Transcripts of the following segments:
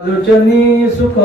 लोचनी सुख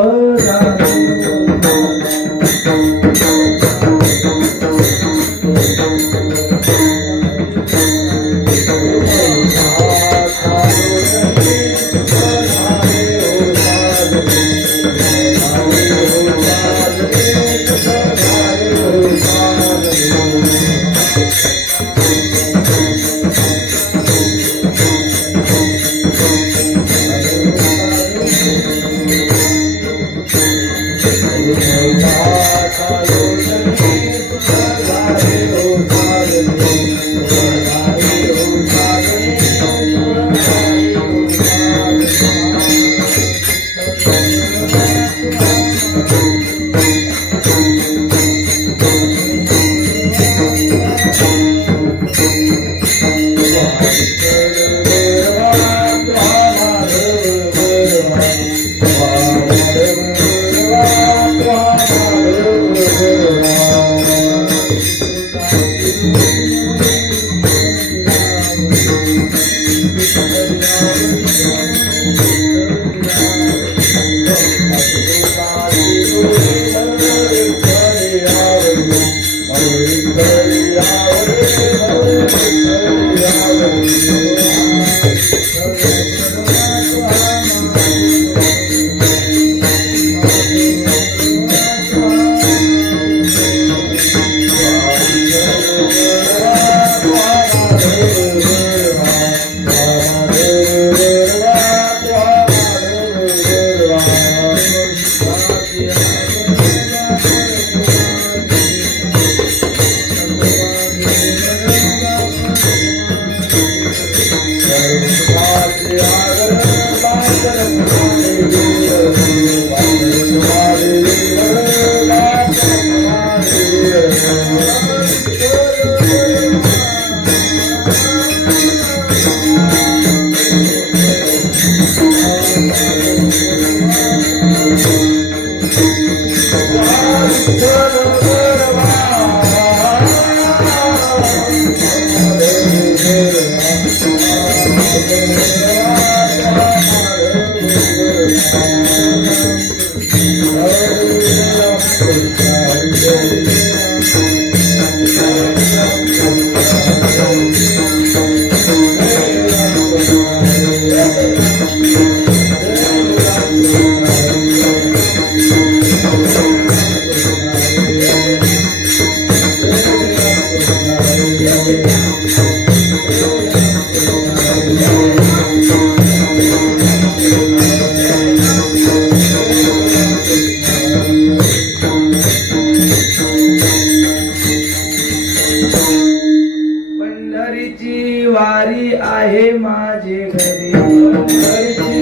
पंढरीची वारी आहे माझे घरी, पंढरीची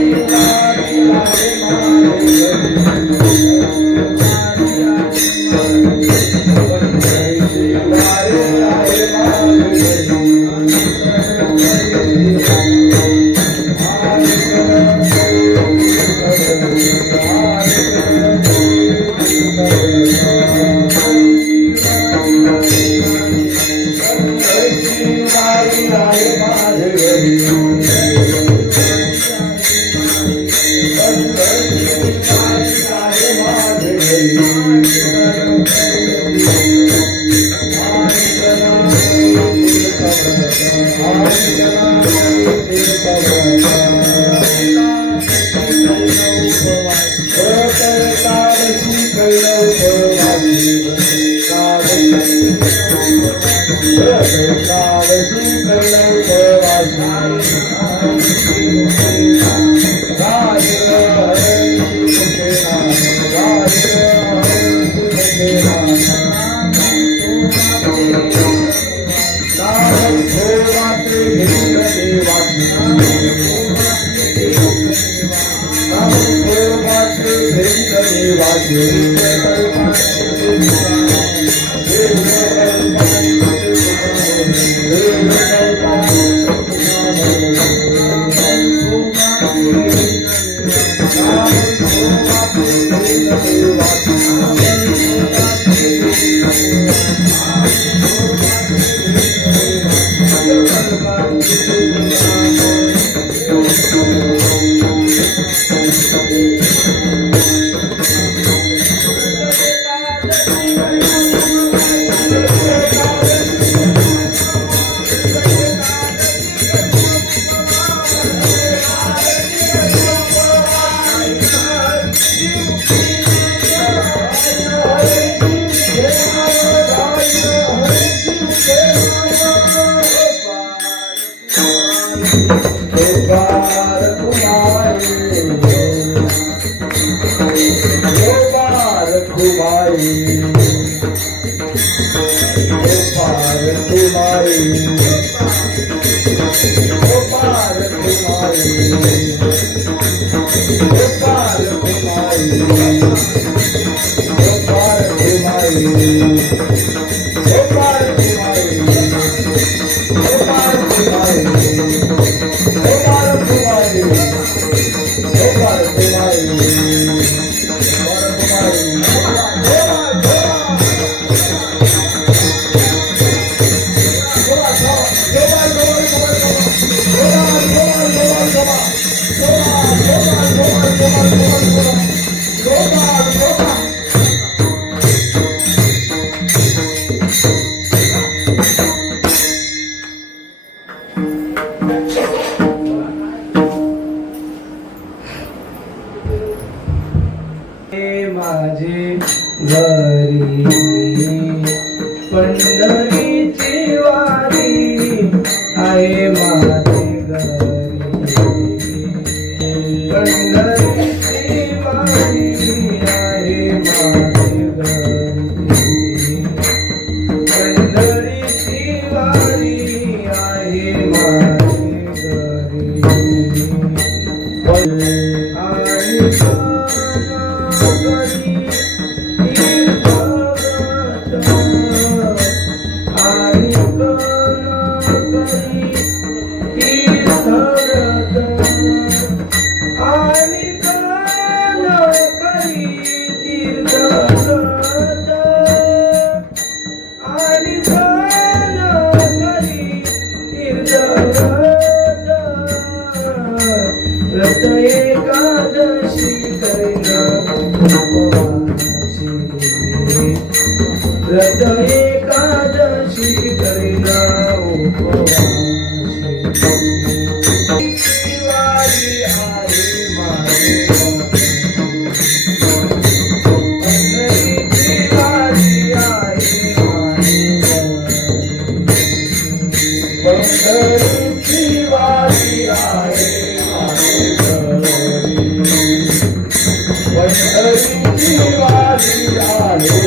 वारी आहे माझे माझे घरी पंढरीची वारी आहे माझे घरी पंढरीची वारी आहे माझे घरी पंढरीची वारी आहे माझे घरी व्रत एकादशी करिला उपवासी वारी आहे माझे पंढरीची वारी आहे माझे पंढरीची वारी आहे माझे पंढरीची वारी आहे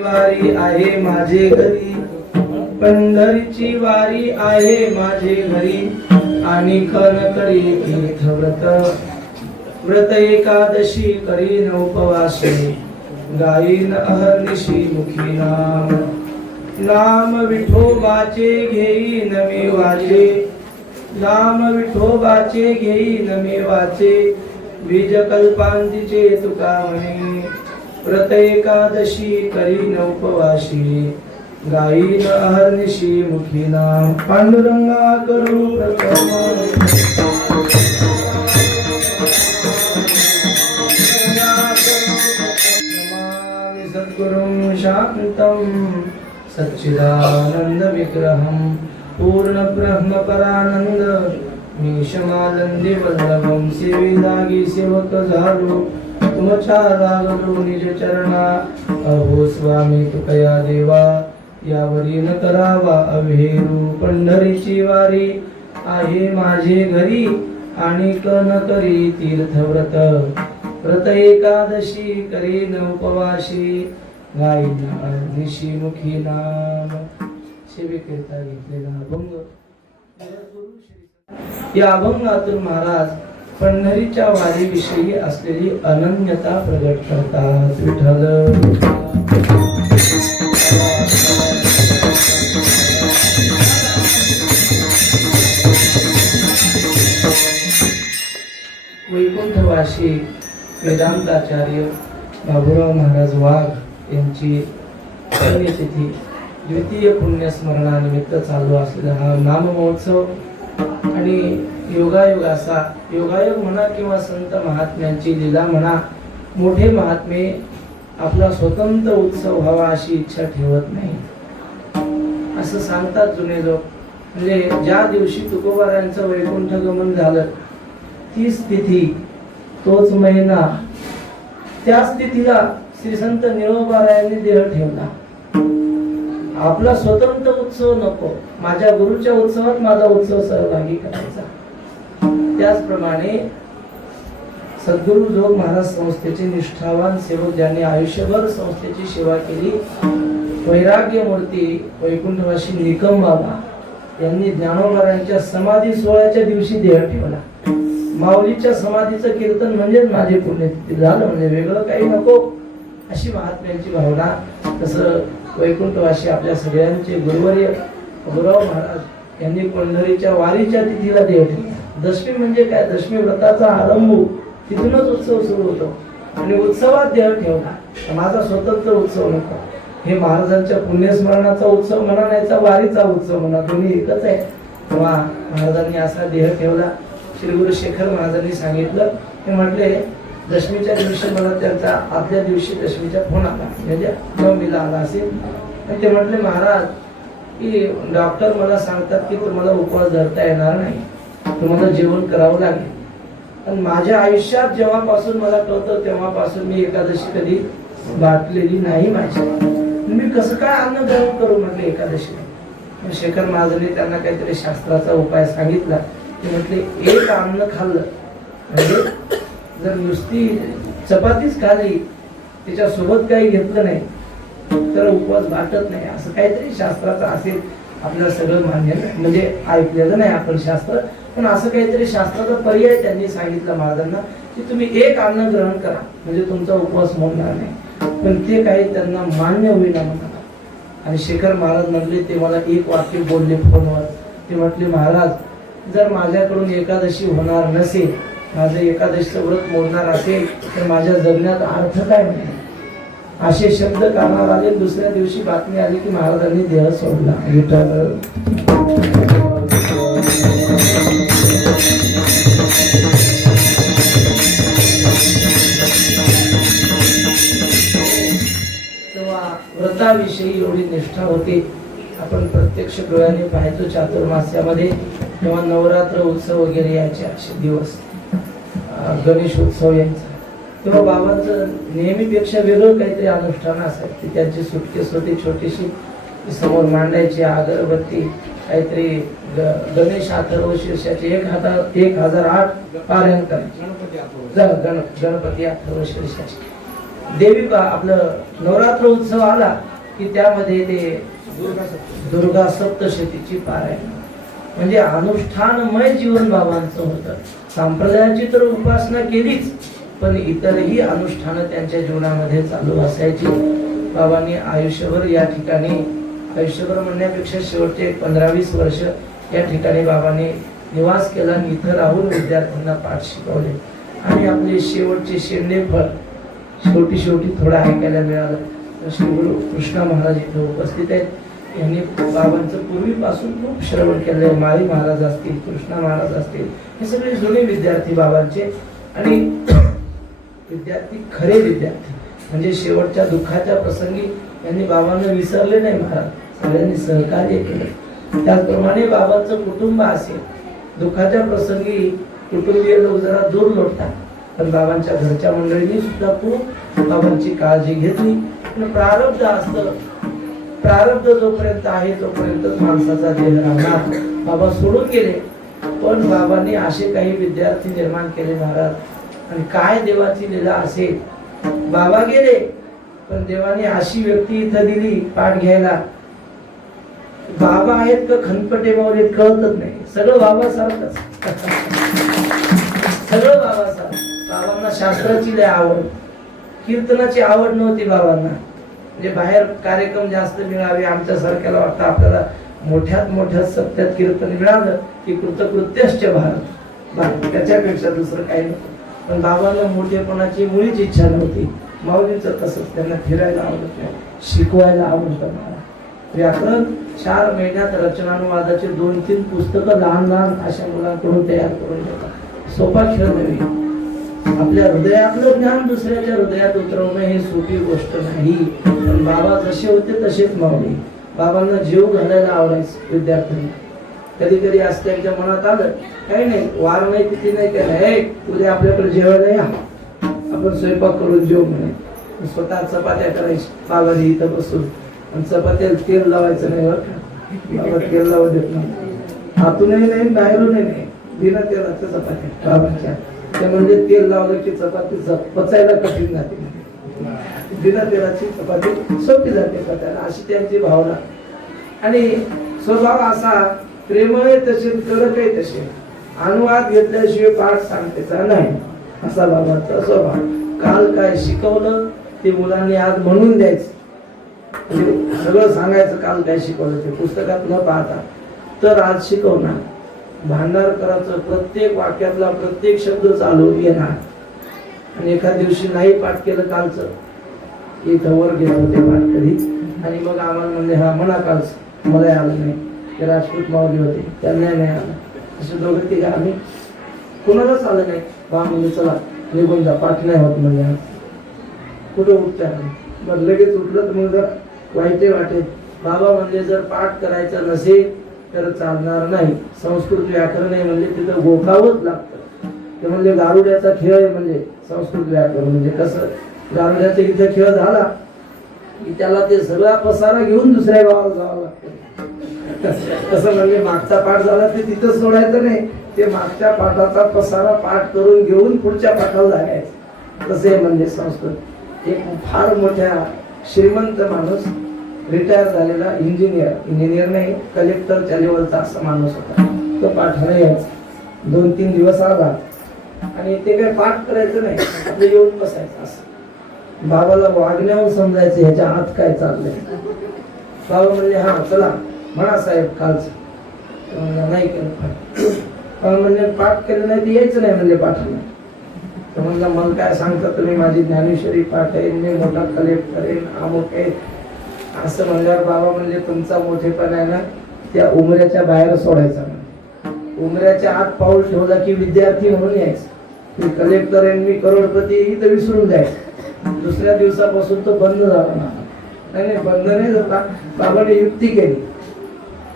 वारी आहे माझे घरी, पंढरीची वारी आहे माझे घरी, आणि खन करी तीर्थ व्रत, व्रत एकादशी करीन उपवासी, गाईन अहर्निशी मुखी नाम, नाम विठोबाचे घेईन मी वाचे, नाम विठोबाचे घेईन मी वाचे, बीज कल्पांतीचे तुका म्हणे, व्रत एकादशी करीन उपवासी, गाईन अहर्निशी मुखी नाम, पांडुरंगा करू प्रथम, नमामि सद्गुरुं शान्तं सच्चिदानंद विग्रहं पूर्ण ब्रह्म परानंद मीशमानंदी वल्लभं, सेविदागी सेवक झालो तुमच्या लागलो निज चरणा, अहो स्वामी तुकया देवा यावरी न करावा अभेरू, पंढरीची वारी आहे माझे घरी, आणि न करी तीर्थव्रत, व्रत एकादशी करीन उपवासी, गाईन अहर्निशी मुखी नाम. सेवेकरिता घेतलेला अभंग. या अभंगातून महाराज पंढरीच्या वारीविषयी असलेली अनन्यता प्रगट करतात. विठ्ठल वैकुंठवासी वेदांताचार्य बाबुराव महाराज वाघ यांची पुण्यतिथी द्वितीय पुण्यस्मरणानिमित्त चालू असलेला हा नाम महोत्सव, आणि योगायोग असा, योगायोग म्हणा किंवा संत महात्म्यांची लीला म्हणा, मोठे महात्मे आपला स्वतंत्र उत्सव व्हावा अशी इच्छा ठेवत नाही असं सांगतात जुने लोक. म्हणजे ज्या दिवशी तुकोबारायांचं वैकुंठ गमन झालं तीच तिथी, तोच महिना, त्याच तिथीला श्री संत निळोबारायांनी देह ठेवला. आपला स्वतंत्र उत्सव नको, माझ्या गुरुच्या उत्सवात माझा उत्सव सहभागी करायचा. त्याचप्रमाणे सद्गुरु जोग महाराज संस्थेचे निष्ठावान सेवक ज्यांनी आयुष्यभर संस्थेची सेवा केली, वैराग्य मूर्ती वैकुंठवासी निकम बाबा यांनी ज्ञानोबारांच्या समाधी सोहळ्याच्या दिवशी देह ठेवला. माऊलीच्या समाधीचं कीर्तन म्हणजे माझे पुण्यतिथी झालं, म्हणजे वेगळं काही नको अशी महात्म्यांची भावना. तसं वैकुंठवासी आपल्या सगळ्यांचे गुरुवर्य गुरुराव महाराज यांनी पंढरीच्या वारीच्या तिथीला देह ठेवला. दशमी म्हणजे काय, दशमी व्रताचा आरंभ तिथूनच उत्सव सुरू होतो, आणि उत्सवात देह ठेवला. माझा स्वतंत्र उत्सव नको, हे महाराजांच्या पुण्यस्मरणाचा उत्सव म्हणा नाहीचा वारीचा उत्सव म्हणा, दोन्ही एकच आहे. तेव्हा महाराजांनी असा देह ठेवला. श्री गुरु शेखर महाराजांनी सांगितलं, ते म्हटले दशमीच्या दिवशी मला त्यांचा आदल्या दिवशी दशमीचा फोन आला, म्हणजे नवमीला आला असेल, आणि ते म्हटले महाराज की डॉक्टर मला सांगतात की तुम्हाला उपवास धरता येणार नाही, तुम्हाला जेवण करावं लागेल. पण माझ्या आयुष्यात जेव्हापासून मला कळतं तेव्हापासून मी एकादशी कधी गाठलेली नाही माझी. मी कसं काय अन्न ग्रहण करू म्हटलं एकादशीला. शेखर महाराजांनी त्यांना काहीतरी शास्त्राचा उपाय सांगितला. ते म्हटले एक अन्न खाल्लं म्हणजे जर नुसती चपातीच खाल्ली त्याच्यासोबत काही घेतलं नाही तर उपवास वाटत नाही, असं काहीतरी शास्त्राचं असेल. आपल्याला सगळं मान्य नाही, म्हणजे ऐकलेलं नाही आपण शास्त्र, पण असं काहीतरी शास्त्राचा पर्याय त्यांनी सांगितलं महाराजांना की तुम्ही एक अन्न ग्रहण करा म्हणजे तुमचा उपवास मोडणार नाही. पण ते काही त्यांना मान्य होईना म्हणाला. आणि शेखर महाराज म्हटले, ते मला एक वाक्य बोलले फोनवर. ते म्हटले, महाराज जर माझ्याकडून एकादशी होणार नसेल, माझं एकादशीचं व्रत मोडणार असेल तर माझ्या जगण्यात अर्थ काय नाही. असे शब्द कानावर आले. दुसऱ्या दिवशी बातमी आली की महाराजांनी देह सोडला. तेव्हा व्रताविषयी एवढी निष्ठा होती. आपण प्रत्यक्ष डोळ्याने पाहायचो चातुर्मास्यामध्ये, तेव्हा नवरात्र उत्सव वगैरे यायचे असे दिवस, गणेश उत्सव यायचा, तेव्हा बाबांचं नेहमीपेक्षा वेगळं काहीतरी अनुष्ठान असायची. त्यांची सुटकेस होती छोटीशी, समोर मांडायची अगरबत्ती, काहीतरी गणेश अथर्व शीर्षाचे 1008 पारायण करायचे. गणपती अथर्व शीर्षाचे. देवी आपलं नवरात्र उत्सव आला की त्यामध्ये ते दुर्गा सप्तशतीची पारायण, म्हणजे अनुष्ठानमय जीवन बाबांचं होतं. संप्रदायाची तर उपासना केलीच, पण इतरही अनुष्ठानं त्यांच्या जीवनामध्ये चालू असायची. बाबांनी आयुष्यभर या ठिकाणी, आयुष्यभर म्हणण्यापेक्षा शेवटचे 15-20 वर्ष या ठिकाणी बाबांनी निवास केला. इथं राहून विद्यार्थ्यांना पाठ शिकवले. आणि आपले शेवटचे शेंडे फळ शेवटी थोडं ऐकायला मिळालं. श्री गुरु कृष्णा महाराज इथे उपस्थित आहेत. यांनी बाबांचं पूर्वीपासून खूप श्रवण केलंय. माळी महाराज असतील, कृष्णा महाराज असतील, हे सगळे जुने विद्यार्थी बाबांचे. आणि विद्यार्थी, खरे विद्यार्थी, म्हणजे शेवटच्या दुःखाच्या प्रसंगी यांनी बाबांना विसरले नाही महाराज, सगळ्यांनी सहकार्य केलं. त्याचप्रमाणे बाबांचं कुटुंब असेल, दुःखाच्या प्रसंगी कुटुंबीय लोक जरा दूर लोटतात, पण बाबांच्या घरच्या मंडळींनी सुद्धा खूप बाबांची काळजी घेतली. पण प्रारब्ध असतं, प्रारब्ध जोपर्यंत आहे तोपर्यंत माणसाचा देह राहणार. बाबा सोडून गेले, पण बाबांनी असे काही विद्यार्थी निर्माण केले महाराज. आणि काय देवाची लीला असेल. बाबा गेले पण देवाने अशी व्यक्ती इथं दिली पाठ घ्यायला. बाबा आहेत का खनपटे माऊली कळतच नाही, सगळं बाबा सारखंच. सगळं बाबा सारखं. बाबांना शास्त्राची लय आवड, कीर्तनाची आवड नव्हती बाबांना. म्हणजे बाहेर कार्यक्रम जास्त मिळावे, आमच्या सारख्याला वाटतं आपल्याला मोठ्यात मोठ्यात सत्यात कीर्तन मिळालं की कृतकृत्यश्च भारत, त्याच्यापेक्षा दुसरं काही नव्हतं. पण बाबांना मोठेपणाची मुळीच इच्छा नव्हती. माऊलीचं तसंच, त्यांना फिरायला आवडत नाही, शिकवायला आवडतं. व्याकरण 4 महिन्यात रचनानुवादाचे 2-3 पुस्तकं लहान लहान अशा मुलांकडून तयार करून देतात. सोपा खेळ नव्हे. आपल्या हृदयातलं ज्ञान दुसऱ्याच्या हृदयात उतरवणं हे सोपी गोष्ट नाही. पण बाबा जसे होते तसेच माऊली. बाबांना जीव घालायला आवडायचं विद्यार्थ्यांना. कधी कधी असं त्यांच्या मनात आलं, काही नाही, वार नाही तिथे नाही, काय उद्या आपल्याकडे जेवायला या, आपण स्वयंपाक करून जेव म्हणे. स्वतः चपात्या करायच्या बाबांनी इथं बसून. आणि चपात्याला तेल लावायचं नाही बरं का, बाबा तेल लावू देत नाही. आतूनही नाही बाहेरूनही नाही, बिना तेलाच्या चपात्या बाबांच्या. त्या म्हणजे तेल लावलं की चपाती पचायला कठीण जाते, बिना तेलाची चपाती सोपी जाते पचायला, अशी त्यांची भावना. आणि स्वभाव असा प्रेमळ तसे, कडक आहे तसे, अनुवाद घेतल्याशिवाय पाठ सांगतेचा नाही, असा बाबांचा स्वभाव. काल काय शिकवलं ते मुलांनी आज म्हणून द्यायचं, म्हणजे सगळं सांगायचं काल काय शिकवलं ते पुस्तकात न पाहता. तर आज शिकवणार, भांडार करायचं, प्रत्येक वाक्यातला प्रत्येक शब्द चालवून येणार. आणि एखाद दिवशी नाही पाठ केलं कालचं, इथं वर घेत होते पाठ कधी, आणि मग आम्हाला म्हणजे हा म्हणा कालचं मला आलं नाही. ते राजपूत माऊली होते, त्यांना नाही आलं. असे दोघं ते आम्ही कोणालाच आलं नाही. बा म्हणजे चला निघून जा, पाठ नाही होत म्हणजे. कुठं उठत्या, मग लगेच उठलं तर मग जरा वाईटही वाटेल, बाबा म्हणजे जर पाठ करायचं नसेल तर चालणार नाही. संस्कृत व्याकरण आहे म्हणजे तिथं गोकावंच लागतं. ते म्हणजे गारुड्याचा खेळ आहे म्हणजे संस्कृत व्याकरण म्हणजे कसं, गारुड्याचा इथे खेळ झाला की त्याला ते सगळा पसारा घेऊन दुसऱ्या गावाला जावं लागतं. तसं म्हणजे मागचा पाठ झाला ते तिथं सोडायचं नाही, ते मागच्या पाठाचा पसारा पाठ करून घेऊन पुढच्या पाठाला लागायचं. तसे म्हणजे संस्कृत. एक फार मोठ्या श्रीमंत माणूस, रिटायर झालेला इंजिनियर नाही, कलेक्टरच्या लेवलचा असा माणूस होता. तो पाठाला यायचा, 2-3 दिवस आला आणि ते काय पाठ करायचं नाही, आपलं येऊन बसायचं. असं बाबाला वागण्यावर समजायचं ह्याच्या आत काय चाललंय. बाबा म्हणजे हा चला म्हणा साहेब कालचं नाही केलं, म्हणजे पाठ केलं नाही ते यायचं नाही म्हणजे पाठाला. तर म्हणलं मला काय सांगता तुम्ही, माझी ज्ञानेश्वरी पाठ आहे, मी मोठा कलेक्टर आहे, अमुक आहे. असं म्हणल्यावर बाबा म्हणजे तुमचा मोठेपणा आहे ना त्या उमऱ्याच्या बाहेर सोडायचा. उमऱ्याच्या आत पाऊल ठेवला की विद्यार्थी म्हणून यायचं. मी कलेक्टर आहे, मी करोडपती, इथं विसरून जायचं. दुसऱ्या दिवसापासून तो बंद झाला ना. नाही बंद नाही झाला, बाबाने युक्ती केली.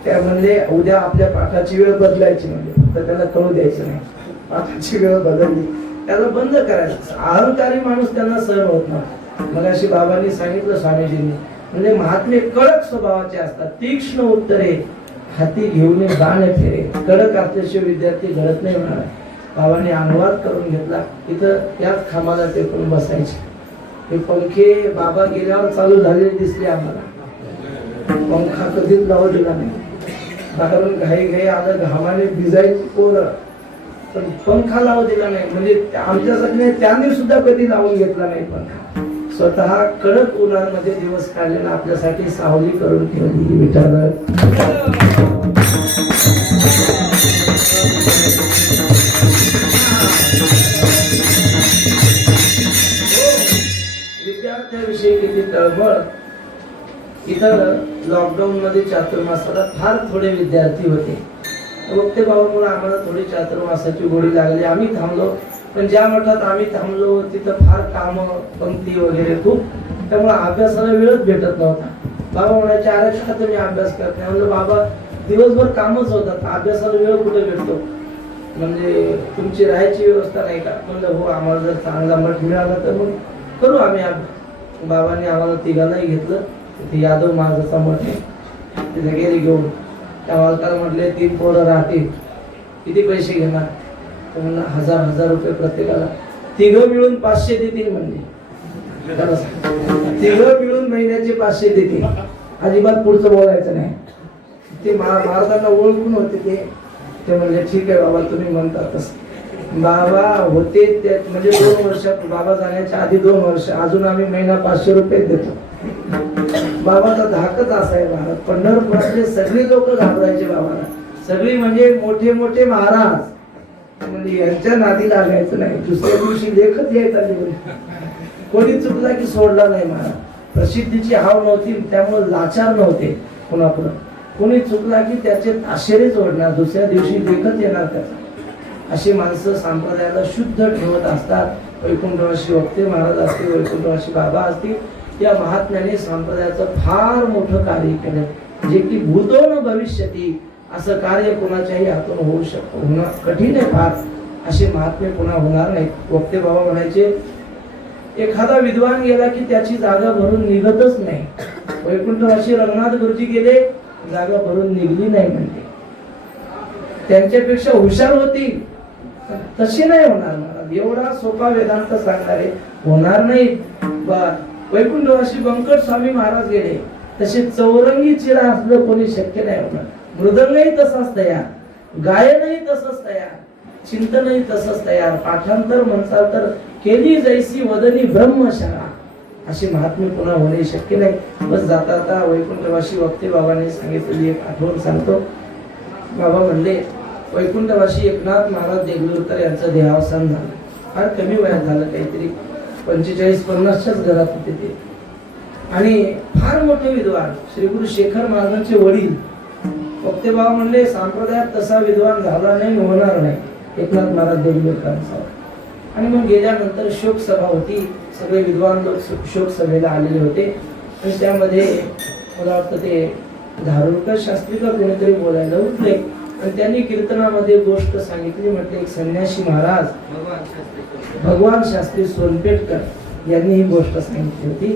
त्या म्हणले उद्या आपल्या पाठाची वेळ बदलायची, म्हणजे तर त्याला कळू द्यायचं नाही, पाठाची वेळ बदलली त्याला बंद करायचं. अहंकारी माणूस त्यांना सहन होत नाही. मग अशी बाबांनी सांगितलं स्वामीजींनी, म्हणजे महात्मे कडक स्वभावाचे असतात, तीक्ष्ण उत्तरे हाती घेऊन बाण फेरे. कडक असल्याशिवाय विद्यार्थी घडत नाही म्हणाला. बाबांनी अनुवाद करून घेतला. इथं त्याच खांबाला टेकून बसायचे. हे पंखे बाबा गेल्यावर चालू झालेले दिसले आम्हाला. पंखा कधीच लावू दिला नाही, कारण घाई आलं, घामाने भिजायची पोरं, पण पंखा लावू दिला नाही. म्हणजे आमच्यासाठी नाही, त्यांनी सुद्धा कधी लावून घेतला नाही पंखा. स्वतः कडक उन्हामध्ये दिवस काढलेला आपल्यासाठी सावली करून ठेवली. विचार विद्यार्थ्यांविषयी किती तळमळ. इथं लॉकडाऊन मध्ये चातुर्मासाला फार थोडे विद्यार्थी होते. वक्ते बाबामुळे आम्हाला थोडी चातुर्मासाची गोडी लागली. आम्ही थांबलो, पण ज्या मठात आम्ही थांबलो तिथं फार काम, पंक्ती वगैरे खूप, त्यामुळे अभ्यासाला वेळच भेटत नव्हता. बाबा म्हणायचे अरे का तुम्ही अभ्यास करत नाही. म्हणलं बाबा दिवसभर कामच होतात, अभ्यासाला वेळ कुठे भेटतो, म्हणजे तुमची राहायची व्यवस्था नाही का. म्हणलं हो, आम्हाला जर चांगला मठ मिळाला तर मग करू आम्ही. बाबांनी आम्हाला तिघांनाही घेतलं. तिथे यादव महाराजाचा मठ आहे, तिथे गेले घेऊन. त्या मालकाला म्हटले 3 पोरं राहतील, किती पैसे घेणार. तर म्हणलं 1000 रुपये प्रत्येकाला. तिघं मिळून 500 देतील म्हणजे. तिघं मिळून महिन्याचे 500 देतील. अजिबात पुढचं बोलायचं नाही. ते महाराजांना ओळखून होते ते म्हणले ठीक आहे बाबा तुम्ही म्हणता तसं. बाबा होते ते म्हणजे 2 वर्षात, बाबा जाण्याच्या आधी 2 वर्ष, अजून आम्ही महिना 500 रुपये देतो. बाबाचा धाकच असा आहे महाराज. पंढरपुरातले सगळे लोक घाबरायचे बाबाला, सगळी म्हणजे मोठे मोठे महाराज, म्हणजे यांच्या नादी लागायचं नाही. दुसऱ्या दिवशी लेखच यायचा निघून. कोणी चुकला की सोडला नाही महाराज. प्रसिद्धीची हाव नव्हती त्यामुळे लाचार नव्हते कोणापुढं. कोणी चुकला की त्याचे आश्चर्य जोडणार, दुसऱ्या दिवशी लेखच येणार त्याचा. अशी माणसं संप्रदायाला शुद्ध ठेवत असतात. वैकुंठवासी वक्ते महाराज असतील, वैकुंठवासी बाबा असतील, या महात्म्याने संप्रदायाचं फार मोठं कार्य केलं, जे की भूतो न भविष्यती असं कार्य कोणाच्याही हातून होऊ शकतो. होणं कठीण आहे फार. असे महात्मे पुन्हा होणार नाही. वक्ते बाबा म्हणायचे एखादा विद्वान गेला की त्याची जागा भरून निघतच नाही. वैकुंठवासी रंगनाथ गुरुजी गेले, जागा भरून निघली नाही. म्हणजे त्यांच्यापेक्षा हुशार होती, तशी नाही होणार महाराज. एवढा सोपा वेदांत सांगणारे होणार नाही. वैकुंठवासी बंकट स्वामी महाराज गेले, तसे चौरंगी चिरा असलं कोणी शक्य नाही होणार. मृदंगही तसाच तयार, गायनही तसंच तयार, चिंतनही तसंच तयार, पाठांतर मंत्रांतर केली जैसी वदनी ब्रह्मशाळा. अशी महात्मे पुन्हा होणे शक्य नाही. बस जाता जाता वैकुंठवासी वक्ते बाबांनी सांगितलेली एक आठवण सांगतो. बाबा म्हणले वैकुंठवासी एकनाथ महाराज देगलूरकर यांचं देहावसान झालं. फार कमी वयात झालं, काहीतरी 45-50च्याच घरात होते ते. आणि फार मोठे विद्वान श्री गुरु शेखर महाराजांचे वडील. वक्ते बाबा म्हणले संप्रदायात तसा विद्वान झाला नाही, होणार नाही एकनाथ महाराज देगलूरकरांचा. आणि मग गेल्यानंतर शोक सभा होती. सगळे विद्वान लोक शोक सभेला आलेले होते. आणि त्यामध्ये मला वाटतं ते धारुरकर शास्त्री का कोणीतरी बोलायला उठले आणि त्यांनी कीर्तनामध्ये गोष्ट सांगितली. म्हटले एक संन्यासी महाराज भगवान शास्त्री सोनपेठकर यांनी ही गोष्ट सांगितली होती.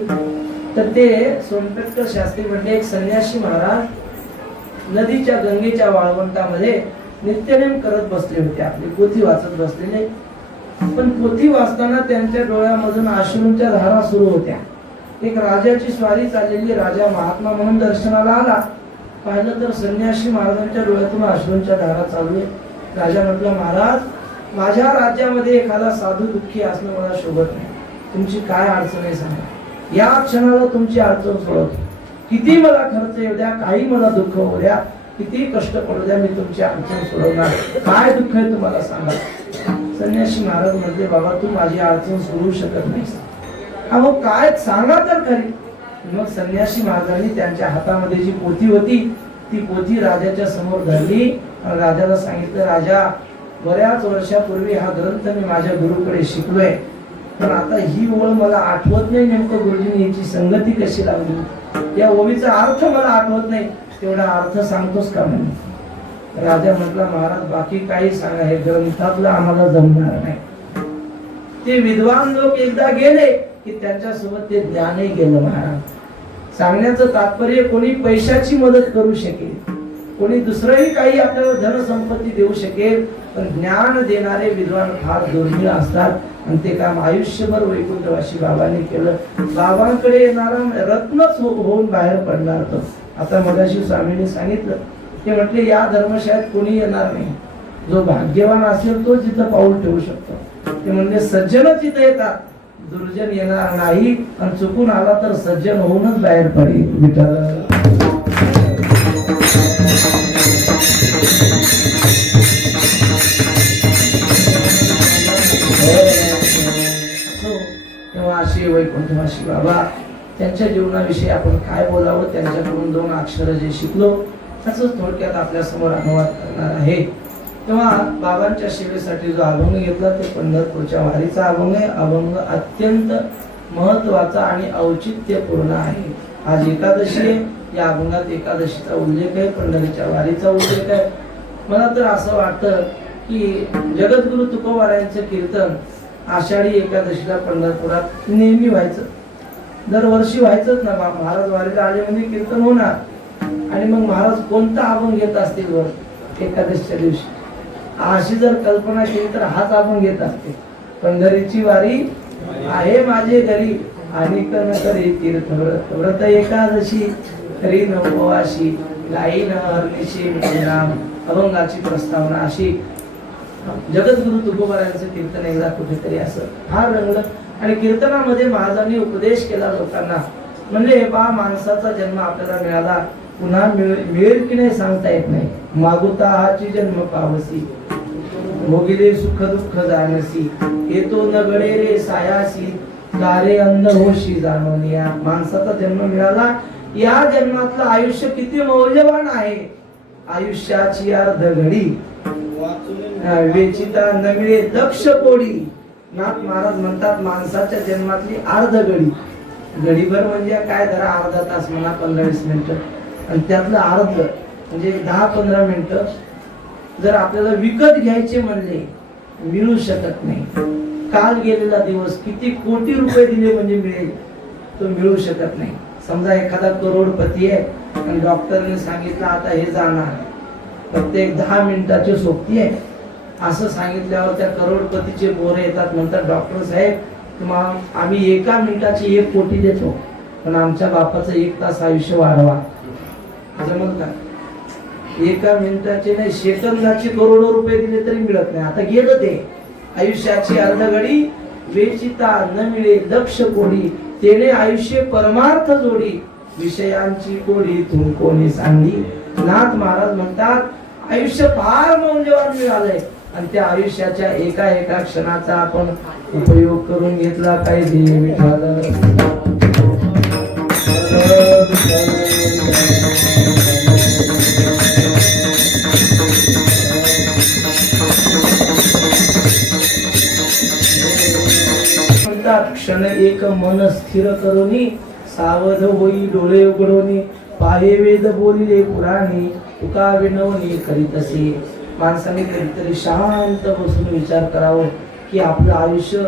तर ते सोनपेठकर शास्त्री म्हटले एक संन्यासी महाराज नदीच्या गंगेच्या वाळवंटामध्ये नित्यनेम करत बसले होते. आपली पोथी वाचत बसलेले, पण पोथी वाचताना त्यांच्या डोळ्यामधून अश्रूंच्या धारा सुरू होत्या. एक राजाची स्वारी चाललेली, राजा महात्मा म्हणून दर्शनाला आला. पाहिलं तर संन्यासी महाराजांच्या डोळ्यातून अश्रूंच्या धारा चालू आहे. राजा म्हटलं, महाराज माझ्या राज्यामध्ये एखादा साधू दुःखी असणं मला शोभत नाही. तुमची काय अडचण आहे सांगा, या क्षणाला तुमची अडचण सोडवतो. किती मला खर्च येऊ द्या, काही मला दुःख होऊ द्या, किती कष्ट पडू द्या, मी तुमची अडचण सोडवणार. काय दुःख आहे तुम्हाला सांगा. संन्यासी महाराज म्हटले, बाबा तू माझी अडचण सोडवू शकत नाहीस. अहो काय सांगा तर खरी. मग संन्यासी महाराजांनी त्यांच्या हातामध्ये जी पोथी होती ती पोथी राजाच्या समोर धरली आणि राजाला सांगितलं, राजा बऱ्याच वर्षापूर्वी हा ग्रंथ मी माझ्या गुरुकडे शिकलोय, पण आता ही ओळ मला आठवत नाही नेमकं गुरुजींनी याची संगती कशी लावली, या ओळीचा अर्थ मला आठवत नाही, तेवढा अर्थ सांगतोस का म्हणे. राजा म्हटला, महाराज बाकी काही सांगा, हे ग्रंथातलं आम्हाला जमणार नाही. ते विद्वान लोक एकदा गेले की त्यांच्यासोबत ते ज्ञानही गेलं. महाराज सांगण्याचं तात्पर्य, कोणी पैशाची मदत करू शकेल, कोणी दुसरंही काही आपल्याला धनसंपत्ती देऊ शकेल, पण ज्ञान देणारे विद्वान फार दुर्मिळ असतात. आणि ते काम आयुष्यभर वैकुंठवासी बाबांनी केलं. बाबांकडे येणारा रत्नच होऊन बाहेर पडणार तो. आता मगाशी स्वामींनी सांगितलं, ते म्हटले या धर्मशाळेत कोणी येणार नाही, जो भाग्यवान असेल तो जिथं पाऊल ठेवू शकतो. ते म्हणजे सज्जनच इथं येतात, दुर्जन येणार नाही. आणि चुकून आला तर सज्जन होऊनच बाहेर पडेल. विठ्ठल तेव्हा अशी वैकुंठवासी बाबा त्यांच्या जीवनाविषयी आपण काय बोलावं, त्यांच्याकडून 2 अक्षर जे शिकलो त्याच थोडक्यात आपल्या समोर अनुवाद करणार आहे. तेव्हा बाबांच्या सेवेसाठी जो अभंग घेतला ते पंढरपूरच्या वारीचा अभंग आहे. अभंग अत्यंत महत्वाचा आणि औचित्यपूर्ण आहे. आज एकादशी आहे, या अभंगात एकादशीचा उल्लेख आहे, पंढरीच्या वारीचा उल्लेख आहे. मला तर असं वाटतं की जगद्गुरु तुकोबारायांचं कीर्तन आषाढी एकादशीला पंढरपुरात नेहमी व्हायचं, दरवर्षी व्हायचंच ना. महाराज वारीला आले म्हणजे कीर्तन होणार. आणि मग महाराज कोणता अभंग घेत असतील वर एकादशीच्या दिवशी, अशी जर कल्पना केली तर हाच अभंग घेत असते. पंढरीची वारी आहे माझे घरी, आणि न करी तीर्थ व्रत, व्रत एकादशी करी न उपवाशी, गाई न हरनिशी नाम. अभंगाची प्रस्तावना अशी. जगद्गुरु तुकोबारायांचं कीर्तन एकदा कुठेतरी असं फार रंगलं. आणि कीर्तनामध्ये महाराजांनी उपदेश केला लोकांना. म्हणजे बा माणसाचा जन्म आपल्याला मिळाला, पुन्हा मिळेल की नाही सांगता येत नाही. मागुता हाची जन्म पावसी, भोगिले सुख दुःख जाणसी, येतो नगडे रे सायासी, तारे अंध होशी जाणवनिया. माणसाचा जन्म मिळाला, या जन्मातलं आयुष्य किती मौल्यवान आहे. आयुष्याची अर्ध घडी वेचिता न मिळे दक्ष पोळी. नाथ महाराज म्हणतात माणसाच्या जन्मातली अर्ध घडी, घडीभर म्हणजे काय, जरा अर्धा तास म्हणा, 15-20 मिनिटं, आणि त्यातलं अर्ध म्हणजे 10-15 मिनिटं जर आपल्याला विकत घ्यायचे म्हणले मिळू शकत नाही. काल गेलेला दिवस किती कोटी रुपये दिले म्हणजे मिळेल, तो मिळू शकत नाही. समजा एखादा करोडपती आहे आणि डॉक्टरने सांगितलं आता हे जाणार, प्रत्येक 10 मिनिटाची सोबती आहे असं सांगितल्यावर त्या करोडपतीचे बोरे येतात, म्हणतात डॉक्टर साहेब तुम्हाला आम्ही 1 मिनिटाची 1 कोटी देतो, पण आमच्या बापाचं 1 तास आयुष्य वाढवा. जमल का? 1 मिनिटाचे नाही, सेकंदाचे करोडो रुपये दिले तरी मिळत नाही. आता गेलं ते. आयुष्याची अर्धघडी वेचिता न मिळे दक्ष कोडी, तेने आयुष्य परमार्थ जोडी, विषयांची कोडी तू कोणी सांगली. नाथ महाराज म्हणतात आयुष्य फार मौल्यवान मिळालंय, आणि त्या आयुष्याच्या एका क्षणाचा आपण उपयोग करून घेतला पाहिजे. विठ्ठल क्षण एक मन स्थिर करोनी, सावध होई डोळे उघडोनी, पाहे वेद बोलिले पुराणे, तुका विनवणी करीतसे. माणसाने कधीतरी शांत बसून विचार करावं की आपलं आयुष्य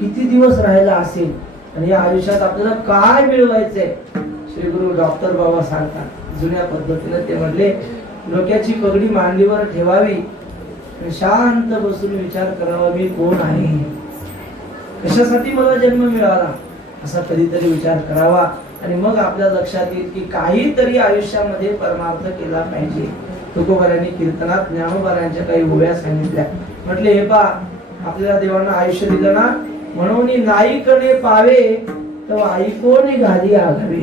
किती दिवस राहिला असेल आणि या आयुष्यात आपल्याला काय मिळवायचंय. श्री गुरु डॉक्टर बाबा सांगतात जुन्या पद्धतीने, ते म्हणले डोक्याची पगडी मांडीवर ठेवावी, शांत बसून विचार करावा मी कोण आहे, कशासाठी मला जन्म मिळाला, असा कधीतरी विचार करावा. आणि मग आपल्या लक्षात येईल की काहीतरी आयुष्यामध्ये परमार्थ केला पाहिजे. तुकोबारांनी कीर्तनात ज्ञानोबारांच्या काही ओव्या सांगितल्या. म्हटले हे पा, आपल्याला देवानं आयुष्य दिलं ना, म्हणून नाईकणे पावे तर ऐकोनी घाली आघावे,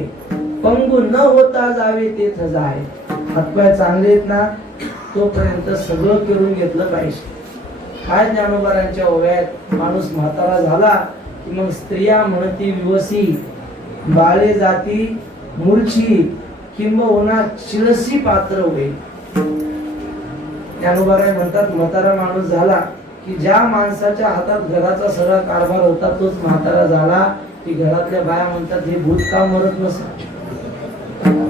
पंगू न होता जावे तेथ जाय. हातपाय चांगले आहेत ना तोपर्यंत सगळं करून घेतलं पाहिजे. काय ज्ञानोबारांच्या ओव्यात, माणूस म्हातारा झाला की मग स्त्रिया म्हणती विवसी, बाळे जाती मूर्छी, किंबहुना चिरसी पात्र होईल. ज्ञानोबाराय म्हणतात म्हातारा माणूस झाला की ज्या माणसाच्या हातात घराचा सगळा कारभार होता तोच म्हातारा झाला की घरातल्या बाया म्हणतात हे भूत का मरत नसत.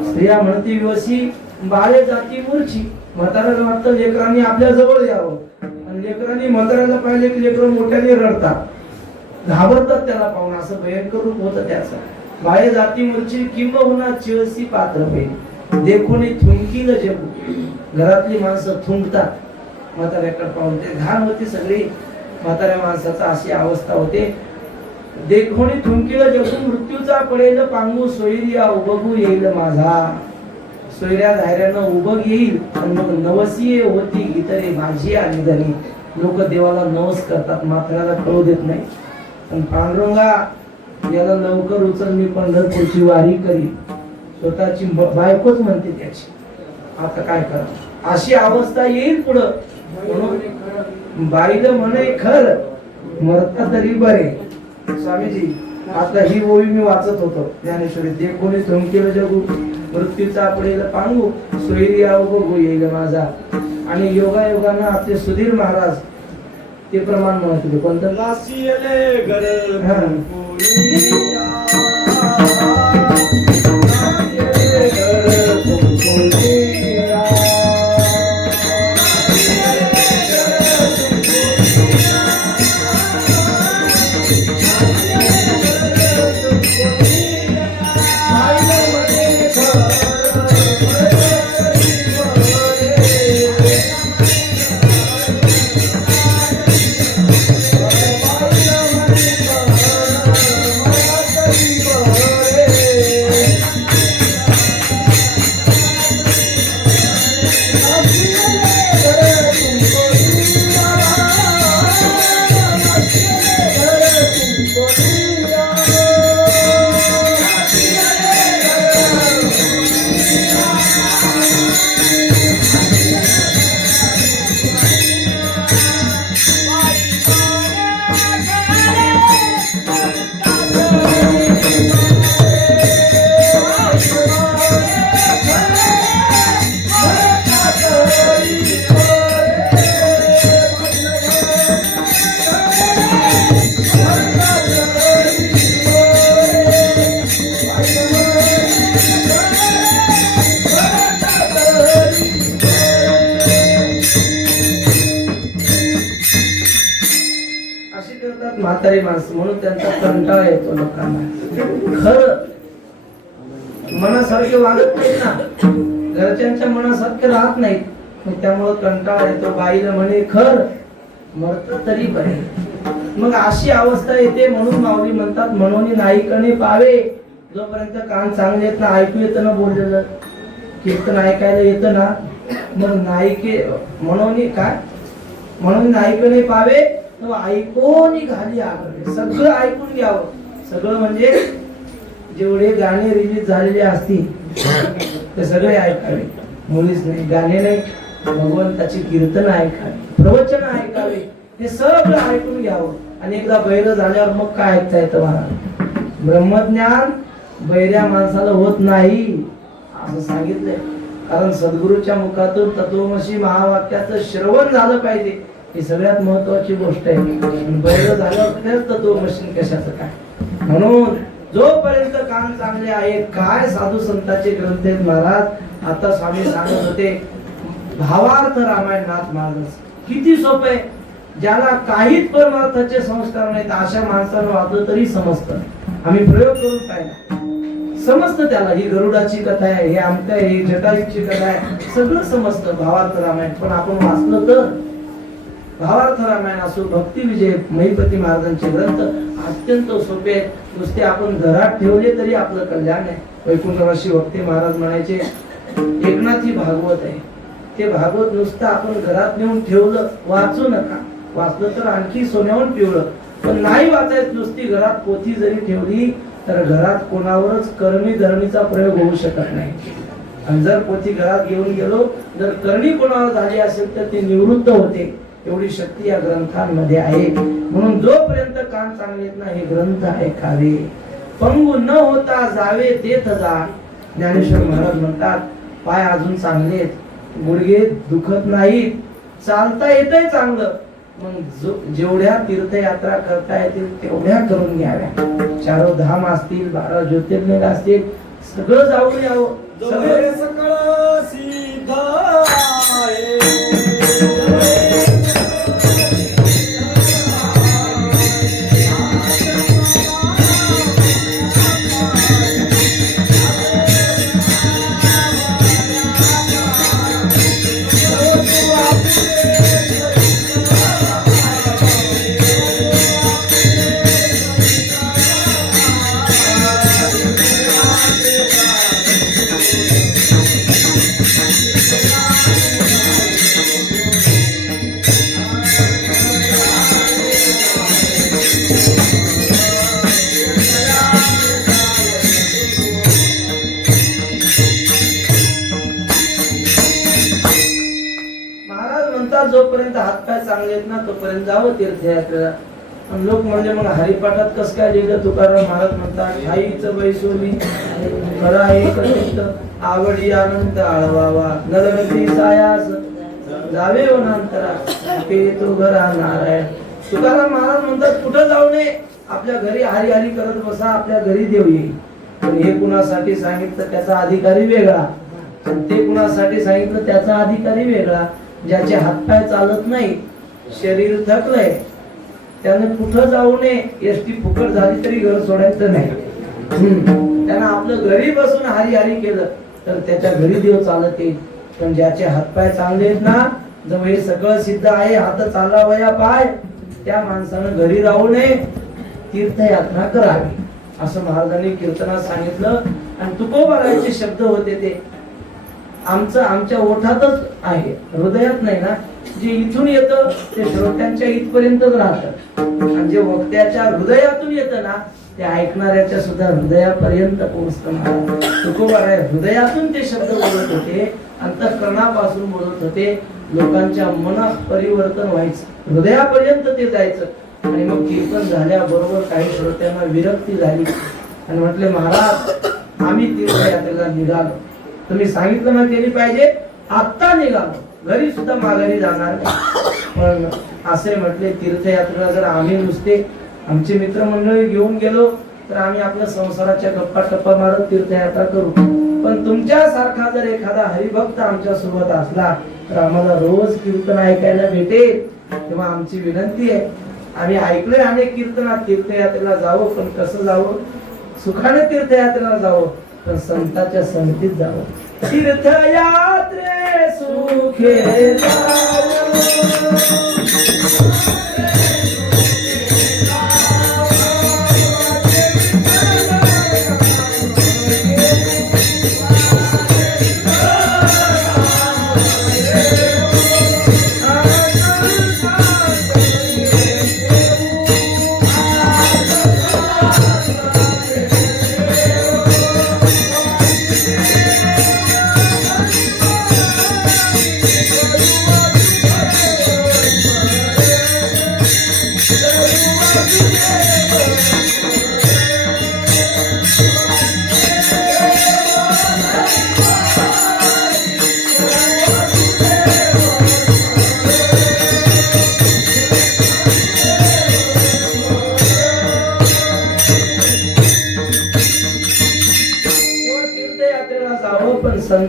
स्त्रिया म्हणती विवसी, बाळे जाती मूर्छी. म्हाताऱ्याला वाटतं लेकरांनी आपल्या जवळ यावं, आणि लेकरांनी म्हाताऱ्याला पाहिले की लेकरं मोठ्याने रडतात, घाबरतात त्याला पाहून. असं भयंकर रूप होतं त्याचं. बाळे जाती मूर्छी, किंबहुना चिरसी पात्र होईल, देखून थुंकील जगू. घरातली माणसं थुंकतात म्हाताऱ्याकडे पाहून. ते घाण होती सगळी म्हाताऱ्या माणसाचा, अशी अवस्था होते. देखोनी थुंकील जगू, मृत्यूचा पडेल पांगू, सोयरिया उबगू येईल माझा. सोयऱ्या धायऱ्यानं उबग येईल आणि मग नवसीये होती इतरे माझी आली धनी. लोक देवाला नवस करतात, म्हाताऱ्याला कळू देत नाही. पण पांडुरंगा याला लवकर उचल, मी पंढरपूरची वारी करी. स्वतःची बायकोच म्हणते त्याची. आता काय करा, अशी अवस्था येईल पुढं. म्हणून बाईला म्हणे खर मरता तरी बरे. स्वामीजी आता ही ओवी मी वाचत होतो ज्ञानेश्वरी. देखोनी थुंकील जगू, मृत्यूचा पडेल पांगू, सोयरिया उबगू येईल माझा. आणि योगायोगानं आपले सुधीर महाराज ते प्रमाण म्हणत होते. कोणतं? म्हातारी माणसं म्हणून त्यांचा कंटाळा येतो लोकांना. खरं मनासारखे वागत नाहीत ना, घरच्यांच्या मनासारखे राहत नाहीत, त्यामुळे कंटाळा येतो. बाईला म्हणे खर मरत तरी बरे. मग अशी अवस्था येते. म्हणून माऊली म्हणतात म्हणून नाईकने पावे. जोपर्यंत कान चांगले येत ना, ऐकू येतं ना बोललेलं, कीर्तन ऐकायला येतं ना, मग नाईके म्हणून काय, म्हणून नाईकने पावे ऐकून घाली आगळे. सगळं ऐकून घ्यावं. सगळं म्हणजे जेवढे गाणे रिलीज झालेले असतील ते सगळे ऐकावे. मुलीच नाही, गाणे नाही, भगवंताची कीर्तन ऐकावे, प्रवचन ऐकावे. हे सगळं ऐकून घ्यावं. आणि एकदा बैर झाल्यावर मग काय ऐकता येतं मला. ब्रह्मज्ञान बैऱ्या माणसाला होत नाही असं सांगितलंय. कारण सद्गुरूच्या मुखातून तत्वमसी महावाक्याचं श्रवण झालं पाहिजे. ही सगळ्यात महत्वाची गोष्ट आहे. बैर झाल्यावर तत्वमसी कशाचं काय. म्हणून जोपर्यंत कान चांगले आहे, काय साधू संतांचे ग्रंथ आहेत महाराज. आता स्वामी सांगत होते भावार्थ रामायण नाथ महाराज किती सोपं आहे. ज्याला काहीच परमार्थाचे संस्कार नाहीत अशा माणसाला वाचलं तरी समजतं. आम्ही प्रयोग करून पाहिला, समजतं त्याला. ही गरुडाची कथा आहे, हे आमच्या ही जटायूची कथा आहे, सगळं समजतं भावार्थ रामायण. पण आपण वाचलं तर भावार्थ रामायण असो, भक्ती विजय महिपती महाराजांचे ग्रंथ अत्यंत सोपे आहेत. नुसते आपण घरात ठेवले तरी आपलं कल्याण आहे. वैकुंठवासी वक्ते महाराज म्हणायचे एकनाथी भागवत आहे, ते भागवत नुसतं आपण घरात नेऊन ठेवलं, वाचू नका. वाचलं तर आणखी सोन्याहून पिवळं. पण नाही वाचायचं, नुसती घरात पोथी जरी ठेवली तर घरात कोणावरच कर्मी धरणीचा प्रयोग होऊ शकत नाही. आणि जर पोथी घरात घेऊन गेलो, जर करणी कोणावर झाली असेल तर ते निवृत्त होते. एवढी शक्ती या ग्रंथांमध्ये आहे. म्हणून जोपर्यंत कान चांगले आहेत ना, हे ग्रंथ ऐकावे. पंगू न होता जावे तेथ जा. ज्ञानेश्वर महाराज म्हणतात पाय अजून चांगले आहेत, गुडघे दुखत नाहीत, चालता येतंय चांगलं. मग जेवढ्या तीर्थयात्रा करता येतील तेवढ्या करून घ्याव्या. 4 धाम असतील, 12 ज्योतिर्लिंग असतील, सगळं जाऊन यावं. सगळे सकळ सीधा जोपर्यंत हातपाय चांगले आहेत ना तोपर्यंत जावं तीर्थयात्रेला. लोक म्हणजे मग हरिपाठात कस काय लिहिलं, तुकाराम महाराज म्हणतात आईचं बैसोली खरा एक आवडी आनंद आळवावा नरगती सायास जावे वनांतरा ते तो घरा नारायण. तुकाराम महाराज म्हणतात कुठं जाऊ नये, आपल्या घरी हरी हरी करत बसा, आपल्या घरी देव येईल. पण हे कुणासाठी सांगितलं त्याचा अधिकारी वेगळा, ते कुणासाठी सांगितलं त्याचा अधिकारी वेगळा. ज्याचे हातपाय चालत नाही, शरीर थकलंय, त्याने कुठं जाऊ नये. एसटी फुकट झाली तरी घर सोडायचं नाही. त्यानं आपलं घरी बसून हरी हरी केलं तर त्याच्या घरी देव चालत येईल. पण ज्याचे हातपाय चांगले आहेत ना, जवळ हे सगळं सिद्ध आहे, हात चालला वया पाय, त्या माणसानं घरी राहू नये, तीर्थयात्रा करावी असं महाराजांनी कीर्तनात सांगितलं. आणि तुकोबारायचे शब्द होते ते आमच्या ओठातच आहे, हृदयात नाही ना. जे इथून येतं ते श्रोत्यांच्या इथपर्यंतच राहतं, आणि जे वक्त्याच्या हृदयातून येतं ना ते ऐकणाऱ्याच्या सुद्धा हृदयापर्यंत पोहोचतं. तुकोबाराय हृदयातून ते शब्द बोलत होते, अंतःकरणापासून बोलत होते. लोकांच्या मनात परिवर्तन व्हायचं, हृदयापर्यंत ते जायचं. आणि मग कीर्तन झाल्याबरोबर काही श्रोत्यांना विरक्ती झाली आणि म्हटले महाराज आम्ही तीर्थयात्रेला निघालो, तुम्ही सांगितलं ना केली पाहिजे, आत्ता निघालो, घरी सुद्धा माघारी जाणार नाही. पण असे म्हटले तीर्थयात्रेला जर आम्ही नुसते आमचे मित्रमंडळी घेऊन गेलो तर आम्ही आपल्या संसाराच्या गप्पा टप्पा मारत तीर्थयात्रा करू. पण तुमच्या सारखा जर एखादा हरिभक्त आमच्या सोबत असला तर आम्हाला रोज कीर्तन ऐकायला भेटेल. तेव्हा आमची विनंती आहे, आम्ही ऐकलोय अनेक कीर्तनात तीर्थयात्रेला जावं, पण कसं जावं, सुखाने तीर्थयात्रेला जावं, पण संतांच्या संगतीत जावं. तीर्थयात्रे सुखे जावं.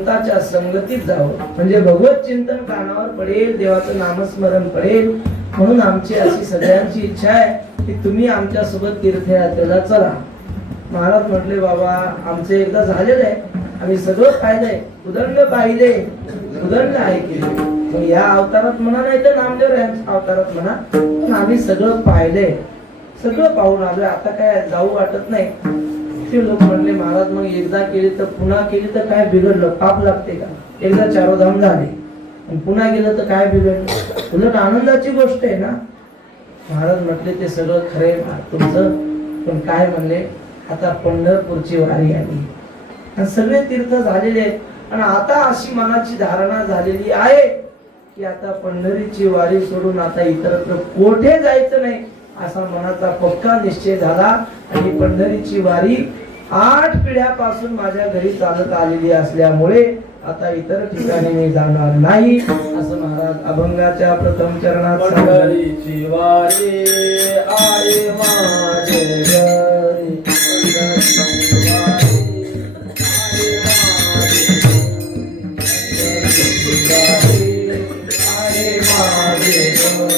भगवंताच्या संगतीत जावं, म्हणजे भगवत चिंतन कानावर पडेल, देवाचं नामस्मरण पडेल. म्हणून आमची अशी सगळ्यांची इच्छा आहे की तुम्ही आमच्या सोबत तीर्थयात्रेला चला. महाराज म्हटले, बाबा आमचं एकदा झालेलं आहे, आम्ही सगळं पाहिलंय, उदंड पाहिले, उदंड ऐकले. मग या अवतारात म्हणा नाही तर नामदेव यांच्या अवतारात म्हणा, पण आम्ही सगळं पाहिलंय, सगळं पाहून आलोय, आता काय जाऊ वाटत नाही. ते लोक म्हणले, महाराज मग एकदा केली तर पुन्हा केली तर काय बिघडलं, पाप लागते का? एकदा चारोधाम झाले पुन्हा गेलं तर काय बिघडलं, उलट आनंदाची गोष्ट आहे ना. महाराज म्हटले, ते सगळं खरे तुमचं, पण काय म्हणले, आता पंढरपूरची वारी आली आणि सगळे तीर्थ झालेले आहेत आणि आता अशी मनाची धारणा झालेली आहे की आता पंढरीची वारी सोडून आता इतरत्र कोठे जायचं नाही, असा मनाचा पक्का निश्चय झाला. आणि पंढरीची वारी 8 पिढ्यापासून माझ्या घरी चालत आलेली असल्यामुळे आता इतर ठिकाणी मी जाणार नाही, असं महाराज अभंगाच्या प्रथम चरणात पंढरीची वारी आहे माझे घरी, पंढरीची वारी आहे माझे घरी,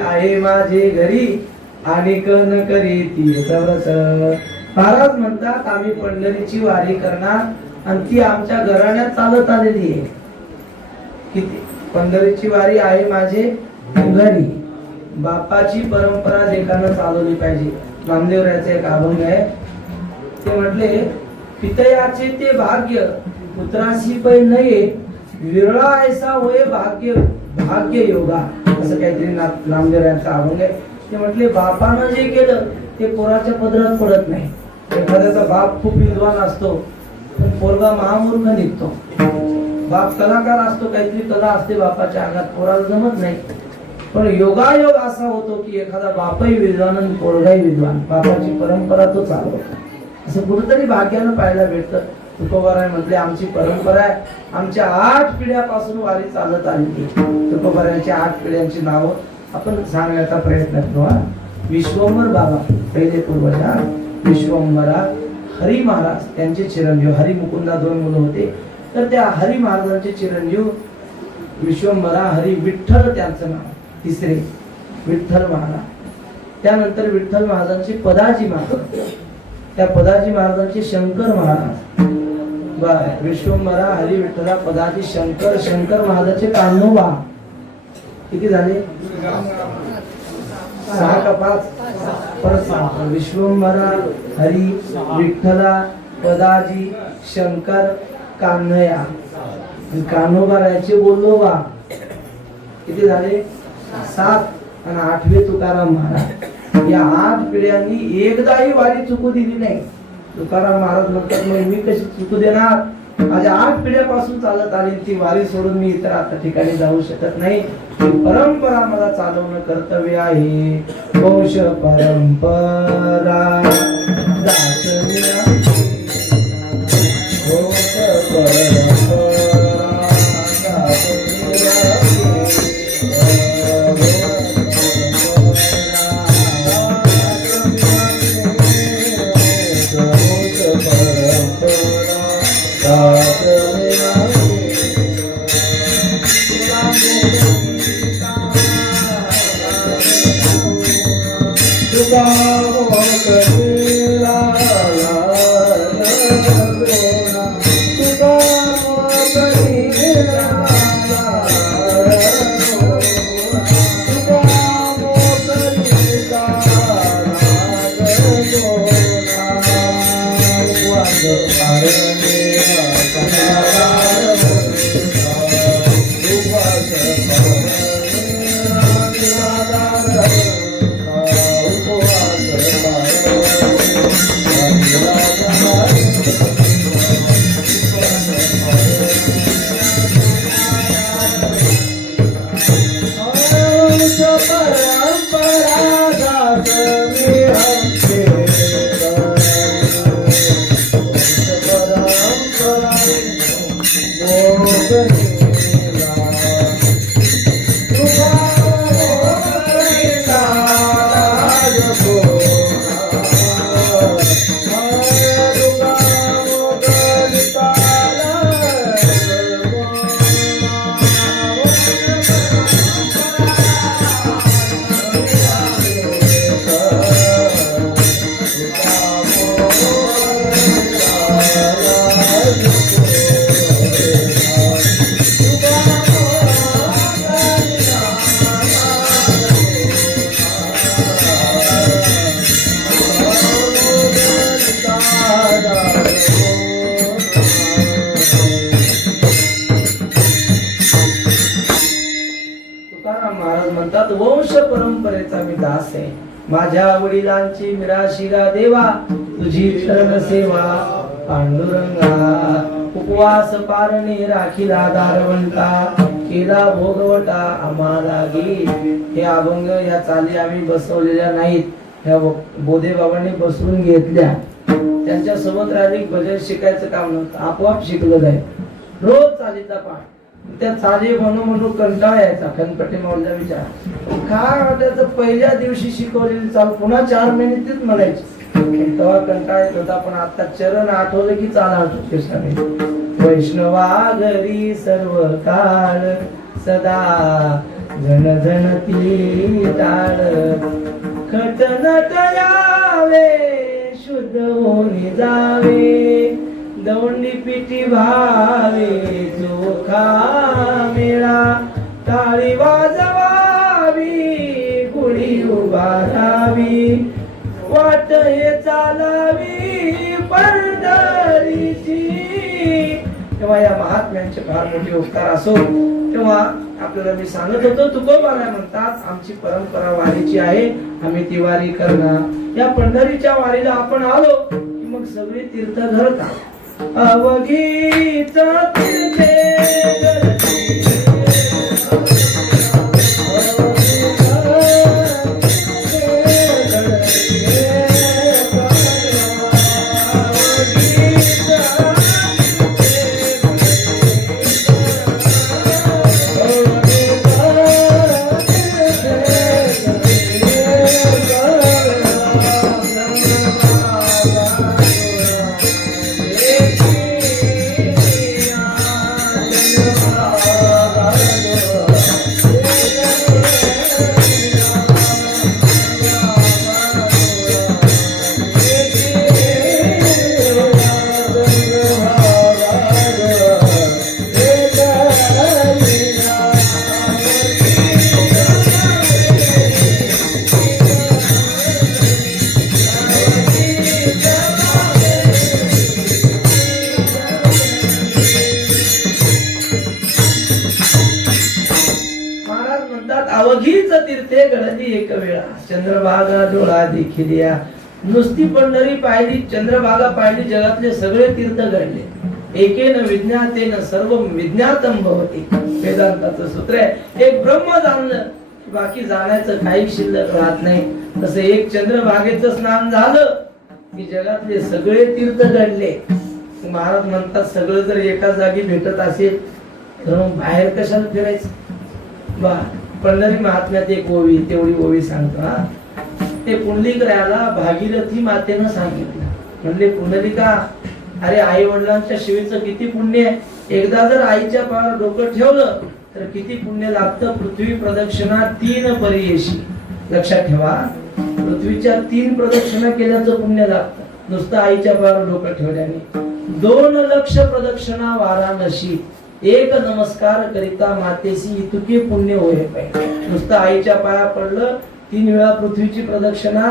आहे माझे घरी आणि कन करी तीर्थव्रत. महाराज म्हणतात, आम्ही पंढरीची वारी करणार आणि ती आमच्या घराण्यात चालत आलेली आहे. किती पंढरीची वारी आहे माझे घरी. बापाची परंपरा लेखानं चालवली पाहिजे. नामदेवरायाचे एक अभंग आहे, ते म्हटले, पितयाचे ते भाग्य पुत्रासी पै नये, विरळा ऐसा होय भाग्य भाग्य योगा, असं काहीतरी नामदेवरायांचा अभंग आहे. ते म्हटले, बापानं जे केलं ते पोराच्या पदरात पडत नाही. एखाद्याचा बाप खूप विद्वान असतो पण पोरगा महामूर्ख निघतो. बाप कलाकार असतो, काहीतरी कला असते बापाच्या अंगात, पोराला जमत नाही. पण योगायोग असा होतो की एखादा बापही विद्वान आणि पोरगाही विद्वान, बापाची परंपरा तो चालवतो. असं कुठेतरी भाग्यानं पाहायला भेटतं. तुकोबाराय म्हटले, आमची परंपरा आहे, आमच्या 8 पिढ्यापासून वारी चालत आली. तुकोबारायांच्या 8 पिढ्यांची नावं आपण सांगण्याचा प्रयत्न करू. विश्वंभर बाबा पहिले पूर्वज, विश्वंभरा हरी महाराज त्यांचे चिरंजीव, हरी मुकुंदा 2 मुलं होते, तर त्या हरी महाराजांचे चिरंजीव विश्वंभरा हरी विठ्ठल त्यांचं नाव, तिसरे विठ्ठल महाराज. त्यानंतर विठ्ठल महाराजांचे पदाजी महाराज, त्या पदाजी महाराजांचे शंकर महाराज. विश्वंभरा हरी विठ्ठला पदाजी शंकर, शंकर महाराजांचे कान्होबा. किती झाले? 6 का 5? परत सांगतो. विश्वंभरा हरी विठ्ठला पदाजी शंकर कान्हया, आणि कान्होबाराचे बोललो बा किती झाले 7 आणि 8वे तुकाराम महाराज. या 8 पिढ्यांनी एकदाही वारी चुकू दिली नाही. तुकाराम महाराज म्हणतात मग मी कशी चुकू देणार, माझ्या 8 पिढ्यापासून चालत आली ती वारी सोडून मी इतर आता ठिकाणी जाऊ शकत नाही. ही परंपरा मला चालवणं कर्तव्य आहे. वंश परंपरा दासनी आहे. वंश परंपरा दासनी आहे. वंश परंपरेचा मी दास आहे. माझ्या वडिलांची मिराशिरा देवा तुझी चरण सेवा पांडुरंगा. उपवास पारणे राखीला दारवंता केला भोगवटा आम्हाला गे. हे अभंग या चाली आम्ही बसवलेल्या नाहीत, ह्या बोधे बाबांनी बसवून घेतल्या. त्यांच्या सोबत राहिली भजन शिकायचं काम नव्हतं, आपोआप शिकलं जाईल. रोज चालीचा पाठ. त्या चाली म्हणून कंटाळा यायचा. खनपटे माऊलीला विचार काय वाटायचं, पहिल्या दिवशी शिकवलेली चाल पुन्हा 4 महिने तीच म्हणायची. तेव्हा कंटाळा येत होता, पण आता चरण आठवलं की चाल आठवते. वैष्णवा घरी सर्व काळ सदा जन जन ती टाळ. खटनट यावे शुद्ध होऊन जावे दौंडी पिठी भावे चोखा मेळा. टाळी वाजवावी गुढी उभारावी वाट हे चालावी पंढरीची. तेव्हा या महात्म्यांचे फार मोठे उपकार असो. तेव्हा आपल्याला मी सांगत होतो तुकोबाला म्हणतात आमची परंपरा वारीची आहे, आम्ही ती वारी करणार. या पंढरीच्या वारीला आपण आलो की मग सगळी तीर्थ धरतात. अवघीच तीर्थे तीर्थे घडली एक वेळा चंद्रभागा डोळा देखील या. नुसती पंढरी पाहिली, चंद्रभागा पाहिली, जगातले सगळे तीर्थ घडले. एकेन विज्ञातेन सर्व विज्ञातम भवति. वेदांताचं सूत्र आहे. एक ब्रह्म जाणलं बाकी जाण्याचं काही शिल्लक राहत नाही. तसं एक चंद्रभागेचं स्नान झालं की जगातले सगळे तीर्थ घडले. महाराज म्हणतात सगळं जर एका जागी भेटत असेल तर मग बाहेर कशाला फिरायचं. बा पंढरी महात्म्यात एक ओवी, तेवढी ओवी सांगतो हा. ते पुंडलिकरायाला भागीरथी मातेनं सांगितलं. म्हणले पुंडलिका, अरे आई वडिलांच्या शिवेचं किती पुण्य आहे. एकदा जर आईच्या पायावर डोकं ठेवलं तर किती पुण्य लागतं. पृथ्वी प्रदक्षिणा 3 परियेशी. लक्षात ठेवा, पृथ्वीच्या 3 प्रदक्षिणा केल्याचं पुण्य लागतं नुसतं आईच्या पायावर डोकं ठेवल्याने. 2 लक्ष प्रदक्षिणा वाराणसी. 1 नमस्कार करिता मातेसी इतके पुण्य होय पाहिजे. नुसतं आईच्या पाया पडलं 3 वेळा पृथ्वीची प्रदक्षिणा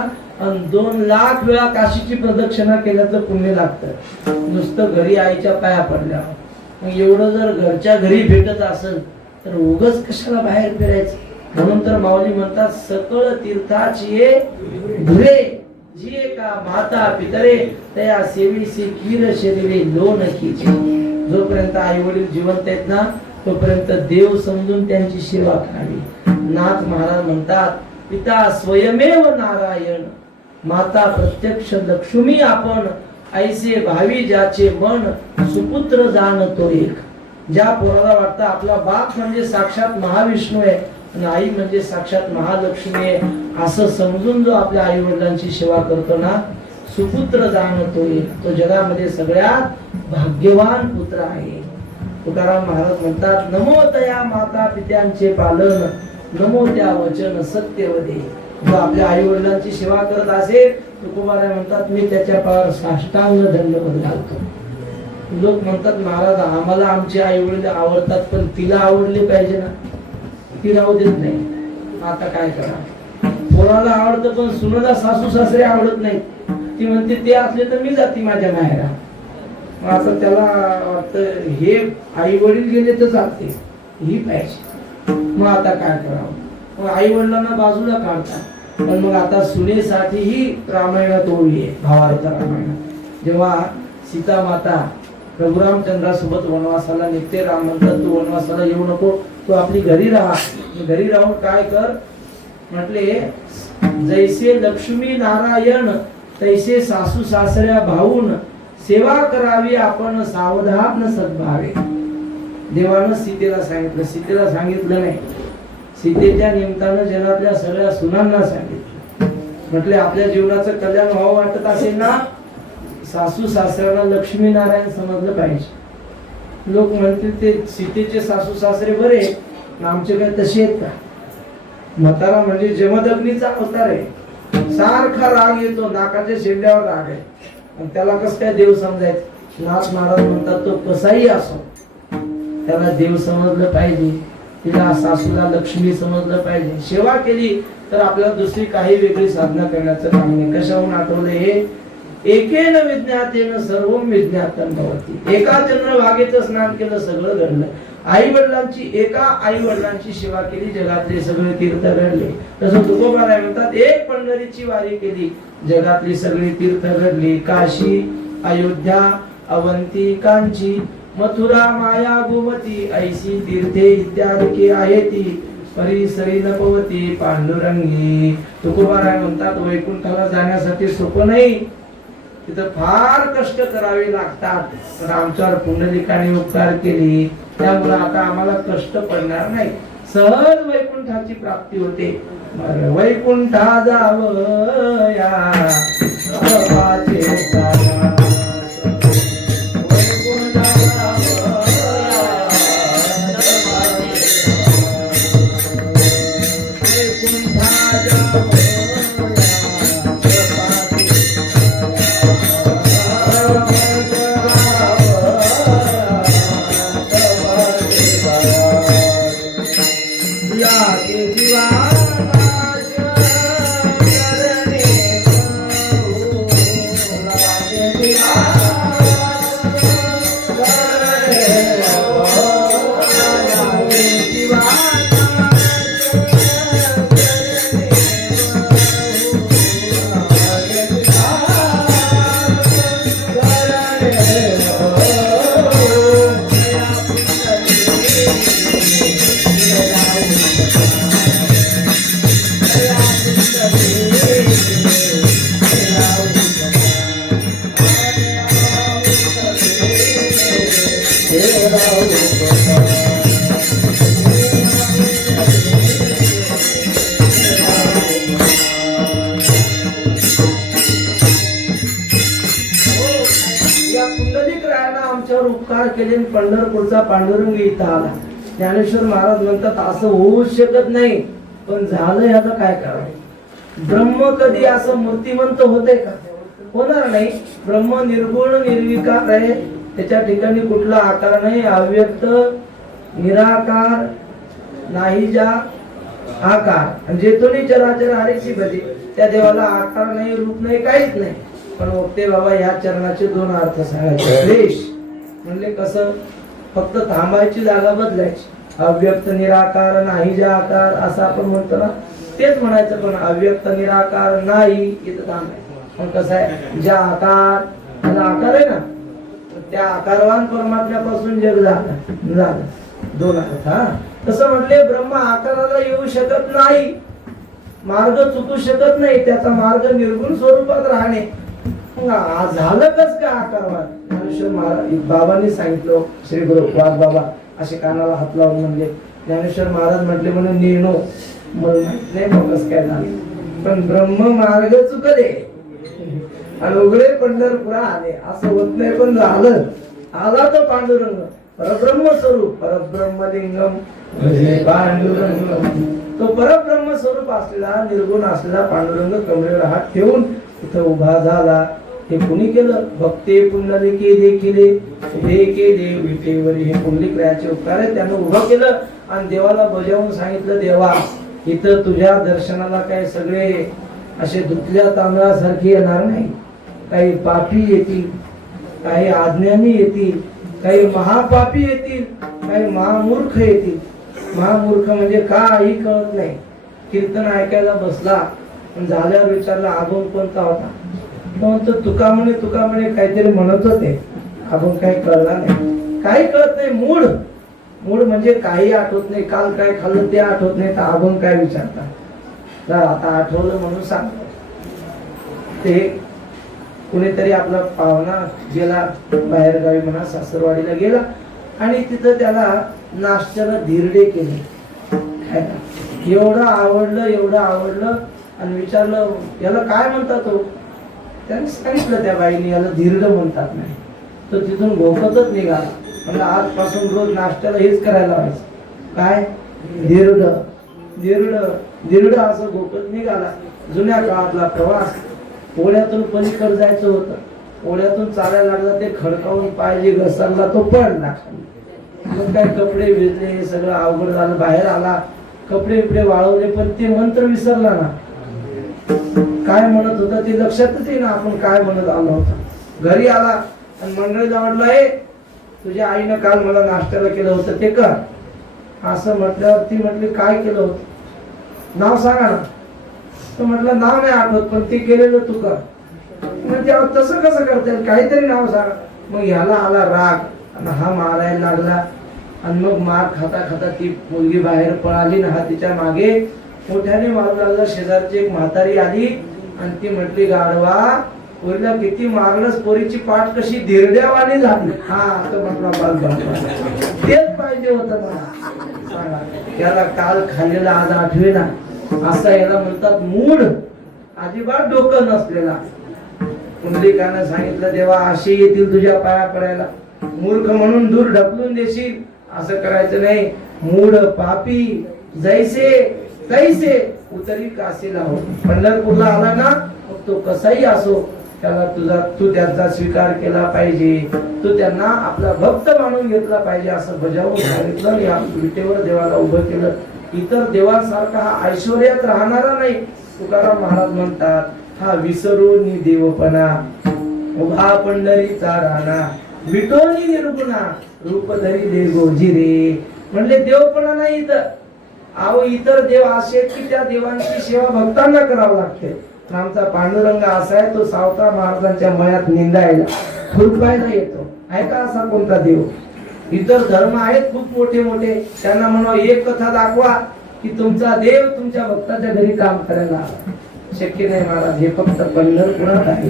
आणि 2 लाख वेळा काशीची प्रदक्षिणा केल्याचं पुण्य लागतं नुसतं घरी आईच्या पाया पडल्यावर. मग एवढं जर घरच्या घरी भेटत असेल तर उगाच कशाला बाहेर फिरायचं. म्हणून तर माऊली म्हणतात सकळ तीर्थाची धुरे जिये का माता पितरे तया सेवीसी कीर शरीरे लोन कीचे. जोपर्यंत आई वडील जिवंत आहेत ना तोपर्यंत देव समजून त्यांची सेवा करावी. नाथ महाराज म्हणतात पिता स्वयमेव नारायण माता प्रत्यक्ष लक्ष्मी आपण. ऐसे भावी ज्याचे मन सुपुत्र जाणतो एक. ज्या पोराला वाटतं आपला बाप म्हणजे साक्षात महाविष्णू आहे आणि आई म्हणजे साक्षात महालक्ष्मी आहे असं समजून जो आपल्या आई वडिलांची सेवा करतो ना सुपुत्र जाणतो एक, तो जगामध्ये सगळ्यात भाग्यवान पुत्र आहे. तुकाराम महाराज म्हणतात नमो तया माता पित्यांचे पालन नमो त्या वचन सत्यवदे. जो आपल्या आई वडिलांची सेवा करत असेल तुकोबाराय म्हणतात मी त्याच्या पायावर साष्टांग दंडवत घालतो. लोक म्हणतात महाराज आम्हाला आमचे आई वडील आवडतात पण तिला आवडले पाहिजे ना. ती राहू देत नाही. आता काय करा. पोराला आवडतं पण सुनेला सासू सासरे आवडत नाही. ती म्हणते ते असले तर मी जाते माझ्या माहेरा. आता त्याला वाटतं हे आई वडील गेले तर जाते ही पाहिजे. मग आता काय करावं. मग आई वडिलांना बाजूला काढतात. पण मग आता सुनेसाठी ही रामायणात ओळी आहे. भावार्थ रामायणात जेव्हा सीता माता प्रभू रामचंद्रासोबत वनवासाला निघते. राम म्हणतात तू वनवासाला येऊ नको, तू आपली घरी राहा. घरी राहून काय कर म्हटले जैसे लक्ष्मी नारायण तैसे सासू सासऱ्या भाऊन सेवा करावी आपण सावधान सद्भावे. देवानं सीतेला सांगितलं. सीतेला सांगितलं नाही. सीतेच्या निमित्तानं जगातल्या सगळ्या सुनांना सांगितलं. म्हटले आपल्या जीवनाचं कल्याण व्हावं वाटत असेल ना सासू सासऱ्यांना लक्ष्मी नारायण समजलं पाहिजे. लोक म्हणतील ते सीतेचे सासू सासरे बरे आमचे काय तसे आहेत का. म्हातारा म्हणजे जमदग्नीचा अवतार आहे. सारखा राग येतो, नाकाच्या शेंड्यावर राग आहे आणि त्याला कसं काय देव समजायचं. नाथ महाराज म्हणतात तो कसाही असो त्याला देव समजलं पाहिजे. तिला सासूला लक्ष्मी समजलं पाहिजे. सेवा केली तर आपल्याला दुसरी काही वेगळी साधना करण्याचं काम नाही. कशाहून आठवलं हे एकेन विज्ञातेन सर्व विज्ञातम भवति. एका चंद्रभागेचं स्नान केलं सगळं घडलं. आई वडिलांची एका आई वडिलांची सेवा केली जगातले सगळे तीर्थ घडले. तसं तुकोबाराय म्हणतात एक पंढरीची वारी केली जगातली सगळी तीर्थ घडली. काशी अयोध्या अवंती कांची मथुरा माया गोमती ऐसी तीर्थे इत्यादी आहे ती परिसरी नपवती पांडुरंगी. तुकोबाराय म्हणतात वैकुंठाला जाण्यासाठी सोपं नाही. तिथं फार कष्ट करावे लागतात. पण आमच्यावर पुंडलिकाने उपकार केली त्यामुळे आता आम्हाला कष्ट पडणार नाही. सहज वैकुंठाची प्राप्ती होते. वैकुंठा जावया बापाचे सारा. विचार केले आणि पंढरपूरचा पांडुरंग इथं आला. ज्ञानेश्वर महाराज म्हणतात असं होऊच शकत नाही, पण झालं याला काय करावं. ब्रह्म कधी असं मूर्तिमंत होते का? होणार नाही. ब्रह्म निर्गुण निर्विकार आहे, त्याच्या ठिकाणी कुठला आकार नाही, अव्यक्त निराकार नाही ज्या आकार, आणि जेतोनी चराचर हरीची भजी, त्या देवाला आकार नाही, रूप नाही, काहीच नाही. पण ओके बाबा या चरणाचे दोन अर्थ सांगायचे. देश म्हणजे कसं, फक्त थांबायची जागा बदलायची. अव्यक्त निराकार नाही ज्या आकार असं आपण म्हणतो ना, तेच म्हणायचं. पण अव्यक्त निराकार नाही इथं थांबायचं. पण कसं आहे, ज्या आकार, त्याला आकार आहे ना, त्या आकारवान परमात्म्यापासून जग झालं दोन अर्थ. हा तसं म्हटले ब्रह्म आकाराला येऊ शकत नाही, मार्ग चुकू शकत नाही, त्याचा मार्ग निर्गुण स्वरूपात राहणे. झालं कस का आकारवान? ज्ञानेश्वर महाराज बाबांनी सांगितलं, श्री गुरु वाद बाबा असे कानाला हात लावून म्हणले. ज्ञानेश्वर महाराज म्हटले म्हणून निर्णो नाही कस काय झालं, पण ब्रह्म मार्ग चुकले आणि उघडे पंढरपुरा आले. असं होत नाही, पण झालं. आला तो पांडुरंग परब्रह्म स्वरूप, परब्रह्मलिंगम पांडुरंग. तो परब्रह्म स्वरूप असलेला, निर्गुण असलेला पांडुरंग कमरेवर हात ठेवून इथं उभा झाला. हे कुणी केलं? भक्ते पुंडलिके देखिले उभे केले विटेवर. हे पुंडलिक रायाचे उपकार आहे, त्यानं उभं केलं आणि देवाला बजावून सांगितलं, देवा इथं तुझ्या दर्शनाला काही सगळे असे धुतल्या तांदळासारखे येणार नाही. काही पापी येतील, काही अज्ञानी येतील, काही महापापी येतील, काही महामूर्ख येतील. महामूर्ख म्हणजे काही कळत नाही. कीर्तन ऐकायला बसला, पण झाल्यावर विचारला अभंग कोणता होता, म्हणतो तुका म्हणे काहीतरी म्हणत होते, अभंग काही कळला नाही. काही कळत नाही. मूड म्हणजे काही आठवत नाही, काल काय खाल्लं ते आठवत नाही, तर अभंग काय विचारता. तर आता आठवलं म्हणून सांग. ते कुणीतरी आपला पाहुणा गेला बाहेर गावी म्हणा, सासरवाडीला गेला आणि तिथं त्याला नाश्त्याला धिरडे केले. एवढं आवडलं आणि विचारलं याला काय म्हणतात हो. त्याने सांगितलं त्या बाईने याला धिरड म्हणतात नाही. तो तिथून घोकतच निघाला. म्हणजे आजपासून रोज नाश्त्याला हेच करायला व्हायचं. काय धिरड असं घोकत निघाला. जुन्या काळातला प्रवास. ओढ्यातून पलीकडे जायचं होतं. ओढ्यातून चालायला लागला, ते खडकावून पाहिजे घसरला, तो पडला. मग काय कपडे भिजले, सगळं अवघड झालं. बाहेर आला, कपडे बिपडे वाळवले, पण ते मंत्र विसरला ना. काय म्हणत होता ते लक्षातच येईना आपण काय म्हणत आलो होतो. घरी आला आणि मंडळीला म्हटलं, हे तुझ्या आईनं काल मला नाश्त्याला केलं होतं ते कर. असं म्हटल्यावर ती म्हटली काय केलं होतं, नाव सांगा ना. तर म्हटलं नाव नाही आठवत, पण ते केलेलं तू कर. म्हणजे तसं कसं करता येईल, काहीतरी नाव सांगा. मग ह्याला आला राग आणि हा मारायला लागला. आणि मग मार खाता खाता ती मुलगी बाहेर पळाली ना, हा तिच्या मागे मोठ्याने मारू लागला. शेजारची एक म्हातारी आली आणि ती म्हटली, गाढवा पोरीला किती मारलंस, पोरीची पाठ कशी धिरड्यावानी झाली. हा तो म्हटला तेच पाहिजे होतं मला. त्याला काल खाल्लेला आज आठवेना. असा याला म्हणतात मूड, अजिबात डोकं नसलेला. पुंडलिकानं सांगितलं, देवा अशी येतील तुझ्या पाया पडायला, मूर्ख म्हणून दूर ढकलून देशील, असं करायचं नाही. मूड पापी जैसे तैसे उतरी काशीला हो. पंढरपूरला आला ना, मग तो कसाही असो, त्याला तू त्यांचा स्वीकार केला पाहिजे, तू त्यांना आपला भक्त मानून घेतला पाहिजे, असं बजावून सांगितलं. या विटेवर देवाला उभं केलं. इतर देवांसारखा हा ऐश्वर्यात राहणारा नाही. तुकाराम महाराज म्हणतात, हा विसरून देवपणा उभा पंढरीचा राणा, विटोनी निर्गुणा रूप धरी दे गोजिरे. म्हणले देवपणा नाही इथं. अहो इतर देव असे की त्या देवांची सेवा भक्तांना करावं लागते. आमचा पांडुरंग असा आहे, तो सावता महाराजांच्या मयात निंदायला खुरपायला येतो. आहे का असा कोणता देव? इतर धर्म आहेत खूप मोठे मोठे, त्यांना म्हणा एक कथा दाखवा की तुमचा देव तुमच्या भक्ताच्या घरी काम करायला आला. शक्य नाही महाराज, हे फक्त पंढरपुरात आहे.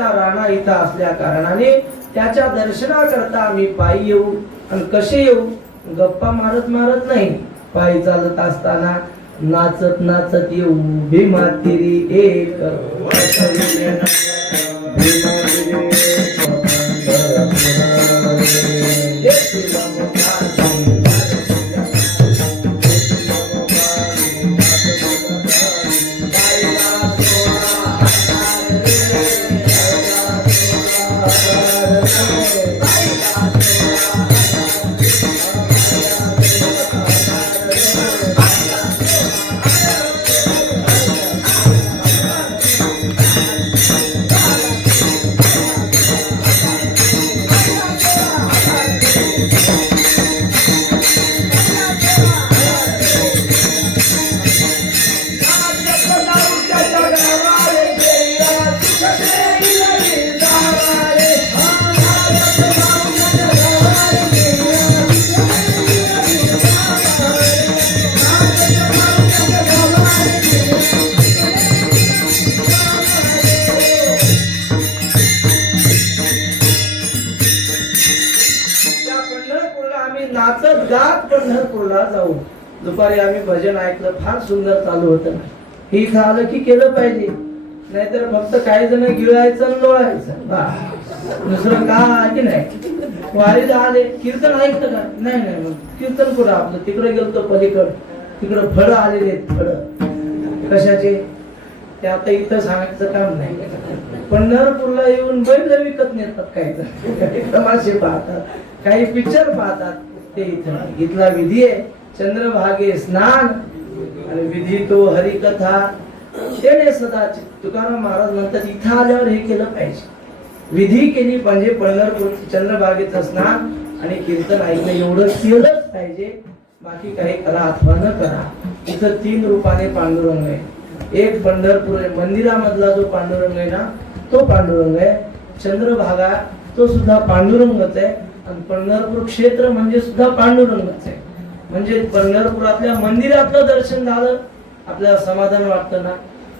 देवीचा राणा इथं असल्या कारणाने त्याच्या दर्शनाकरता आम्ही पायी येऊ. आणि कसे येऊ? गप्पा मारत मारत नाही, पायी चालत असताना नाचत नाचत येऊ. भीमा तिरी एक नाचत गात पंढरपूरला जाऊ. दुपारी आम्ही भजन ऐकलं, फार सुंदर चालू होतं. हे इथं आलं की केलं पाहिजे, नाहीतर फक्त काही जण गिळायचं आणि लोळायचं दुसरं काय की नाही. वारीला आले, कीर्तन ऐकलं का? नाही नाही. मग कीर्तन कुठं आपलं? तिकडे गेलतो पलीकडं, तिकडं फळं आलेले आहेत. फळं कशाचे ते आता इथं सांगायचं काम नाही. पंढरपूरला येऊन बैल विकत नेतात, काही तमाशे पाहतात, काही पिक्चर पाहतात. ते इथं इथला विधी आहे चंद्रभागे स्नान आणि विधी तो हरिकथा तेने सदाचित. तुकाराम महाराज म्हणतात इथं आल्यावर हे केलं पाहिजे, विधी केली पाहिजे. पंढरपूर चंद्रभागेचं स्नान आणि कीर्तन ऐकलं एवढं केलंच पाहिजे. बाकी काही करा अथवा न करा. इथं 3 रूपाने पांडुरंग आहे. एक पंढरपूर आहे, मंदिरामधला जो पांडुरंग आहे ना तो पांडुरंग आहे. चंद्रभागा तो सुद्धा पांडुरंगच आहे. आणि पंढरपूर क्षेत्र म्हणजे सुद्धा पांडुरंगच आहे. म्हणजे पंढरपुरातल्या मंदिरातलं दर्शन झालं, आपल्याला समाधान वाटतं ना.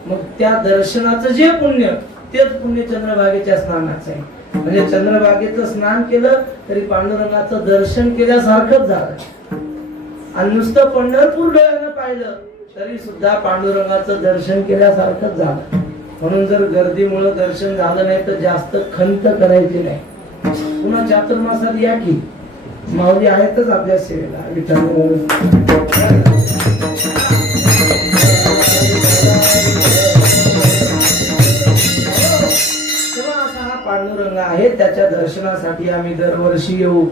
मग त्या दर्शनाचं जे पुण्य तेच पुण्य चंद्रभागेच्या स्नानाचं आहे. म्हणजे चंद्रभागेचं स्नान केलं तरी पांडुरंगाचं दर्शन केल्यासारखंच झालं. आणि नुसतं पंढरपूर डोळ्यानं पाहिलं तरी सुद्धा पांडुरंगाचं दर्शन केल्यासारखंच झालं. म्हणून जर गर्दीमुळे दर्शन झालं नाही तर जास्त खंत करायची नाही. पुन्हा चातुर्मासात या की माऊली आहेतच आपल्या सेवेला. असा हा पांडुरंग आहे, त्याच्या दर्शनासाठी आम्ही दरवर्षी येऊ.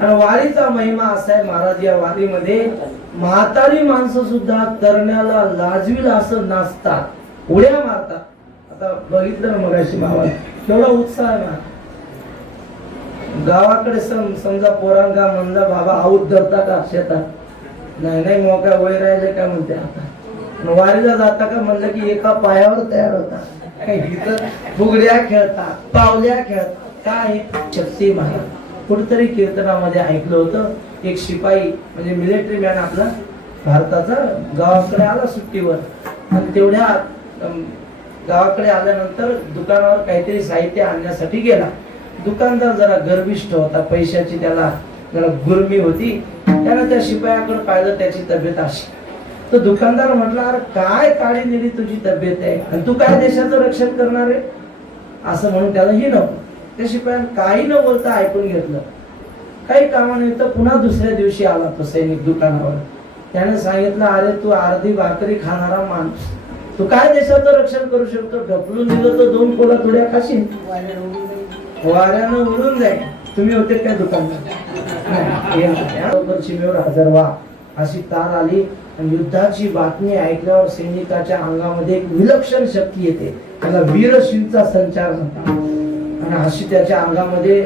आणि वारीचा महिमा असा आहे, महाराज या वारीमध्ये म्हातारी माणसं सुद्धा तरण्याला लाजवील असं नाचतात, उड्या मारतात. आता बघितलं ना मगाशी मावा केवढा उत्साह आहे ना. गावाकडे समजा पोरांगा म्हणला बाबा आऊत धरता का शेतात? नाही नाही, मोका वय राहिले काय म्हणते. आता वारीला जाता का म्हणलं की एका पायावर तयार होता. इथं फुगड्या खेळतात, पावल्या खेळतात. काय शक्ती महाराज. कुठेतरी कीर्तनामध्ये ऐकलं होतं, एक शिपाई म्हणजे मिलिटरी मॅन आपला भारताचा गावाकडे आला सुट्टीवर. आणि तेवढ्या गावाकडे आल्यानंतर दुकानावर काहीतरी साहित्य आणण्यासाठी गेला. दुकानदार जरा गर्विष्ठ होता, पैशाची त्याला जरा गुरमी होती. त्यानं त्या शिपायाकडे पाहिलं, त्याची तब्येत अशी. तर दुकानदार म्हटला, अरे काय काळी नेली तुझी तब्येत आहे, आणि तू काय देशाचं रक्षण करणार आहे असं म्हणून त्याला ही नको. त्या शिपायानं काही न बोलता ऐकून घेतलं. काही कामानिमित्त पुन्हा दुसऱ्या दिवशी आला तो सैनिक दुकानावर. त्याने सांगितलं, अरे तू अर्धी भाकरी खाणारा माणूस, तू काय देशाचं रक्षण करू शकतो? ढकलून दिलं तर 2 कोला थोड्या खाशील, वाऱ्यानं उडून जाईल. तुम्ही होते काय दुकानदार? सीमेवर हजर व्हा अशी तार आली. आणि युद्धाची बातमी ऐकल्यावर सैनिकाच्या अंगामध्ये एक विलक्षण शक्ती येते, त्याला वीरशिंचा संचार म्हणतात. आणि अशी त्याच्या अंगामध्ये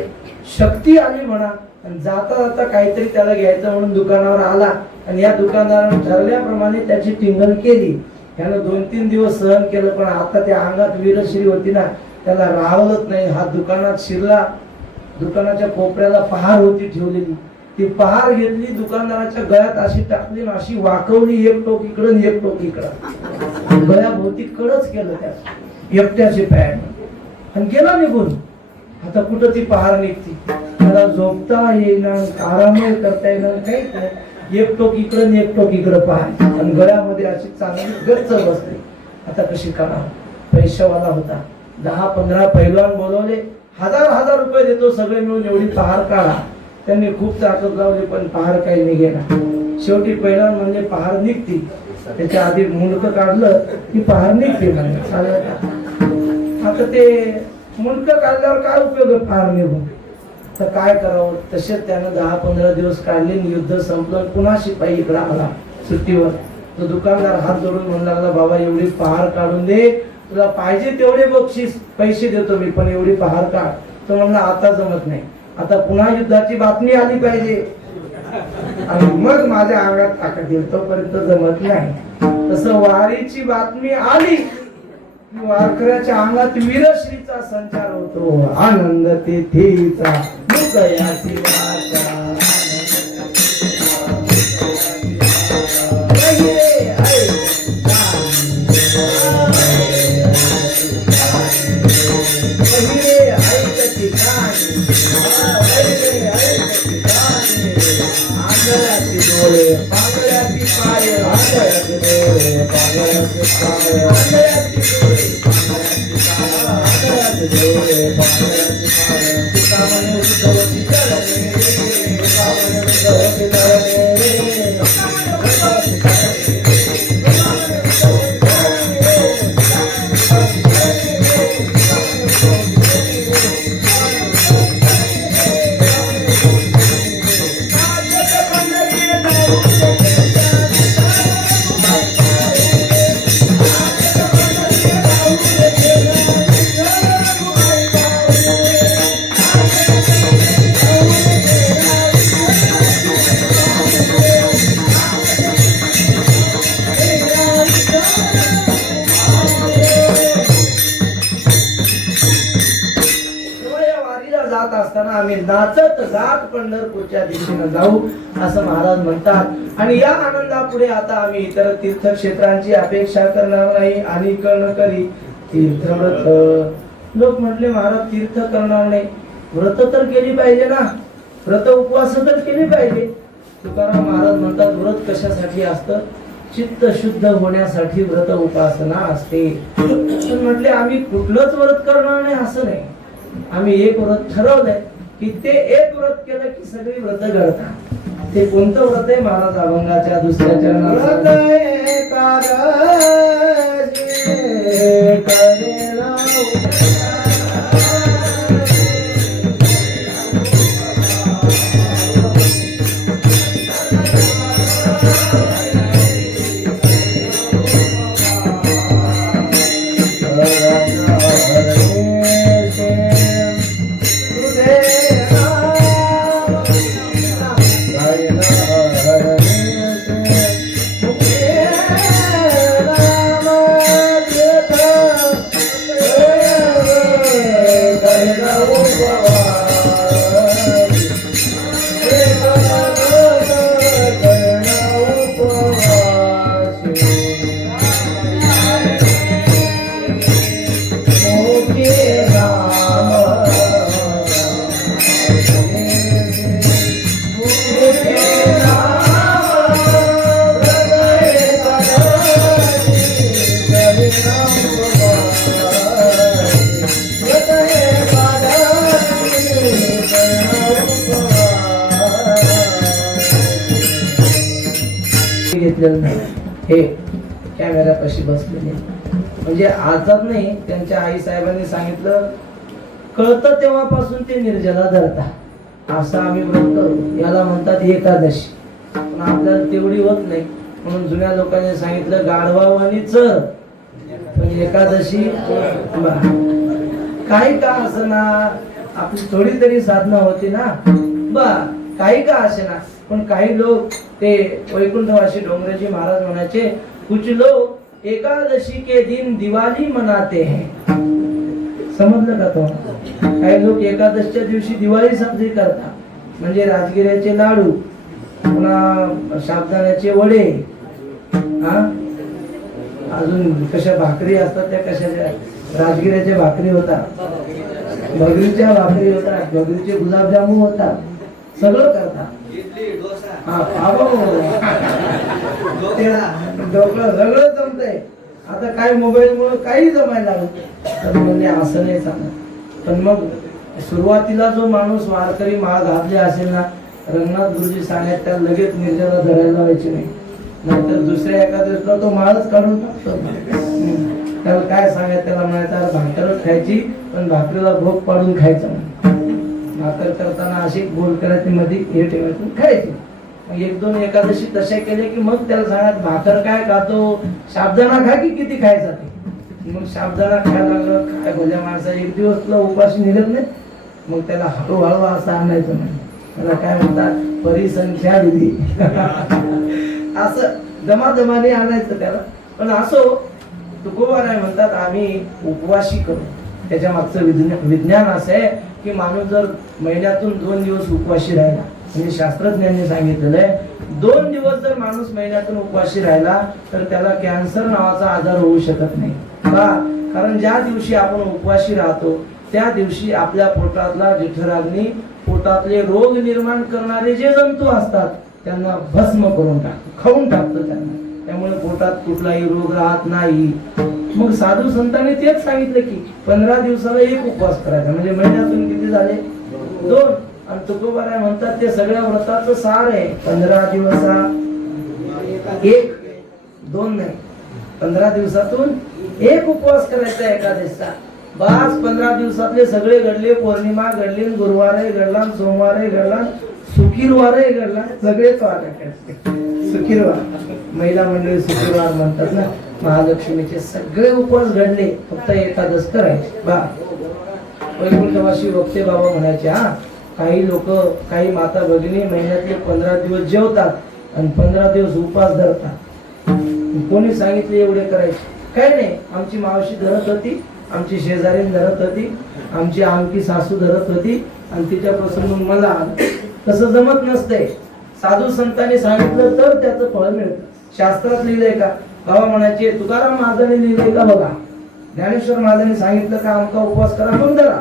शक्ती आली म्हणा. आणि जाता जाता काहीतरी त्याला घ्यायचं म्हणून दुकानावर आला. आणि या दुकानदाराने ठरल्याप्रमाणे त्याची टिंगल केली. त्यानं 2-3 दिवस सहन केलं, पण आता त्या अंगात वीरश्री होती ना, त्याला राहवलंच नाही. हा दुकानात शिरला. दुकानाच्या कोपऱ्याला पहार होती ठेवलेली. ती पहार घेतली, दुकानदाराच्या गळ्यात अशी टाकली, अशी वाकवली, एक टोक इकडं एक टोक इकडं, गळ्याभोवती कडच केलं त्या एकट्याचे पॅड. आणि गेला निघून. आता कुठं ती पहार निघती, मला झोपता येईना, आरामही करता येईना, काहीच नाही. एक टोक इकडं आणि एक टोक इकडं पाहाय आणि गळ्यामध्ये अशी चांगली गच्च बसली. आता कशी करा, पैशावाला होता, 10-15 पैलवान बोलवले, हजार रुपये देतो, सगळे मिळून एवढी पहार काढा. त्यांनी खूप ताकद लावली पण पहार काही निघेना. शेवटी पैलवान म्हणजे पहार निघती, त्याच्या आधी मुंडकं काढलं की पहार निघते म्हणजे चालेल का? आता ते मुंडकं काढल्यावर काय उपयोग आहे पहार निघून? तर काय करावं? तसेच त्यानं 10-15 दिवस काढले, युद्ध संपलं, पुन्हा शिपाई इकडे आला सुट्टीवर. तो दुकानदार हात जोडून म्हणू लागला, बाबा एवढी पहार काढून दे, तुला पाहिजे तेवढे बक्षीस पैसे देतो मी, पण एवढी पहार काढ. तो म्हणला आता जमत नाही, आता पुन्हा युद्धाची बातमी आली पाहिजे आणि मग माझ्या अंगात ताकद येईल, तोपर्यंत जमत नाही. तसं वारीची बातमी आली, वारकऱ्याच्या अंगात वीरश्रीचा संचार होतो. आनंद तेथीचा मुकयाची वाचा. आम्ही नाचत गात पंढरपूरच्या दिशेने जाऊ असं महाराज म्हणतात. आणि या आनंदापुढे आता आम्ही इतर तीर्थक्षेत्रांची अपेक्षा करणार नाही. आणि कर्ण करी तीर्थव्रत. लोक म्हटले महाराज तीर्थ करणार नाही, व्रत तर केली पाहिजे ना, व्रत उपवास तर केली पाहिजे. तुकाराम महाराज म्हणतात व्रत कशासाठी असतं? चित्त शुद्ध होण्यासाठी व्रत उपासना असते. पण म्हटले आम्ही कुठलंच व्रत करणार नाही असं नाही. आम्ही एक व्रत ठरवलंय की ते एक व्रत केलं की सगळी व्रत घडतात. ते कोणतं व्रत आहे? महाराज अभंगाच्या दुसऱ्या चरणात हे कॅमेऱ्यापाशी बसलेले म्हणजे आजात नाही. त्यांच्या आई साहेबांनी सांगितलं कळतं तेव्हापासून ते निर्जला धरतात. असं आम्ही व्रत करू, याला म्हणतात एकादशी. पण आपल्याला तेवढी होत नाही म्हणून जुन्या लोकांनी सांगितलं गाढवा आणि चर. म्हणजे एकादशी काही का असना आपली थोडी तरी साधना होती ना, काही का असेना. पण काही लोक ते वैकुंठवासी डोंगरेजी महाराज म्हणायचे कुछ लोग एकादशी के दिन दिवाळी मनाते हैं. समजलं का तो? काही लोक एकादशीच्या दिवशी दिवाळी साजरी करतात. म्हणजे राजगिऱ्याचे लाडू, पुन्हा साबुदाण्याचे वडे, अजून कशा भाकरी असतात त्या कशाच्या राजगिऱ्याच्या भाकरी होता, भगरीच्या भाकरी होता, भगरीचे गुलाबजामुन होता, सगळं करता. हा ढोकळा सगळं जमतंय. आता काय मोबाईल मुळे काही जमायला लागत. तर म्हणजे असं नाही चालत. पण मग सुरुवातीला जो माणूस वारकरी माळ घातले असेल ना, रंगनाथ गुरुजी सांगत त्या लगेच निर्जला धरायला लावायची नाही, नाहीतर दुसऱ्या एखाद्याला तो माळच काढून टाकतो. त्याला काय सांगायचं, त्याला म्हणायचं भाकरच खायची पण भाकरीला भोग पाडून खायचं. भाकर करताना अशी गोल करायची, मध्ये हे ठेवायचं, खायची. मग एक दोन एकादशी तशा केले की मग त्याला सांगत भाकर काय खातो, साबुदाणा खा की किती खायचा ते. मग साबुदाणा खायला लागलं, काय भल्या माणसा एक दिवस तुला उपाशी निघत नाही. मग त्याला हळूहळू असं आणायचं नाही. त्याला काय म्हणतात, परिसंख्या विधी असं दमादमाने आणायचं त्याला. पण असो तुकोबाराय म्हणतात आम्ही उपवासी करू. त्याच्या मागचं विज्ञान असं आहे की माणूस जर महिन्यातून 2 दिवस उपवासी राहिला, म्हणजे शास्त्रज्ञांनी सांगितलेलं आहे 2 दिवस जर माणूस महिन्यातून उपवासी राहिला तर त्याला कॅन्सर नावाचा आजार होऊ शकत नाही. का? कारण ज्या दिवशी आपण उपवासी राहतो त्या दिवशी आपल्या पोटातला जठराग्नी, पोटातले रोग निर्माण करणारे जे जंतू असतात त्यांना भस्म करून टाकतो, खाऊन टाकतो त्यांना. त्यामुळे पोटात कुठलाही रोग राहत नाही. मग साधू संतांनी तेच सांगितलं की 15 दिवसाला एक उपवास करायचा, म्हणजे महिन्यातून किती झाले 2. आणि तुकोबाराय म्हणतात ते सगळ्या व्रताचं सार आहे. 15 दिवसा 1, 2 नाही, 15 दिवसातून 1 उपवास करायचा एकादशीचा. बस 15 दिवसातले सगळे घडले, पौर्णिमा घडली, गुरुवारही घडला, सोमवारही घडला, शुक्रवारही घडला, सगळेच वाटा शुक्रवार. महिला मंडळी शुक्रवार म्हणतात ना, महालक्ष्मीचे सगळे उपवास घडले, फक्त एकादश करायचे. बा वैकुंठवासी वक्ते बाबा म्हणायचे, हा काही लोक, काही माता भगिनी महिन्यातले 15 दिवस जेवतात आणि 15 दिवस उपवास धरतात. कोणी सांगितले एवढे करायचे? काय नाही, आमची मावशी धरत होती, आमची शेजारी धरत होती, आमची आमकी सासू धरत होती आणि तिच्यापासून मला तसं जमत नसतंय. साधू संतांनी सांगितलं तर त्याचं फळ मिळतं. शास्त्रात लिहिलंय का? बाबा म्हणायचे, तुकाराम महाराजांनी लिहिलंय का बघा, ज्ञानेश्वर महाराजांनी सांगितलं का आमका उपवास करा, मग धरा.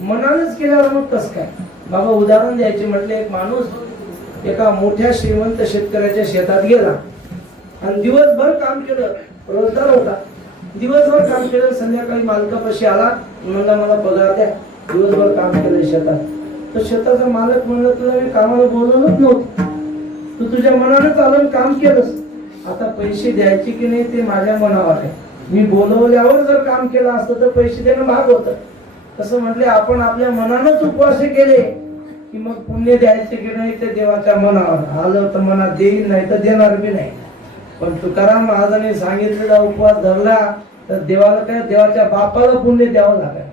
मनानेच केल्यावर मग कसं काय? बाबा उदाहरण द्यायचे म्हटले, एक माणूस एका मोठ्या श्रीमंत शेतकऱ्याच्या शेतात गेला आणि दिवसभर काम केलं, रोजगार होता, दिवसभर काम केलं. संध्याकाळी मालकापाशी आला, म्हणला मला पगार द्या, दिवसभर काम केलं शेतात. तर शेताचा मालक म्हणला, तुला मी कामाला बोलवलंच नव्हतं, तू तुझ्या मनानंच आलं काम केलंस, आता पैसे द्यायचे की नाही ते माझ्या मनावर आहे. मी बोलवल्यावर जर काम केलं असतं तर पैसे देणं भाग होतं. तसं म्हटले, आपण आपल्या मनानंच उपवास केले की मग पुण्य द्यायचे की नाही ते देवाच्या मनावर. आलं तर मनात देईल, नाही तर देणार बी नाही. पण तुकाराम महाराजांनी सांगितलेला उपवास धरला तर देवाला काय, देवाच्या बापाला पुण्य द्यावं लागेल.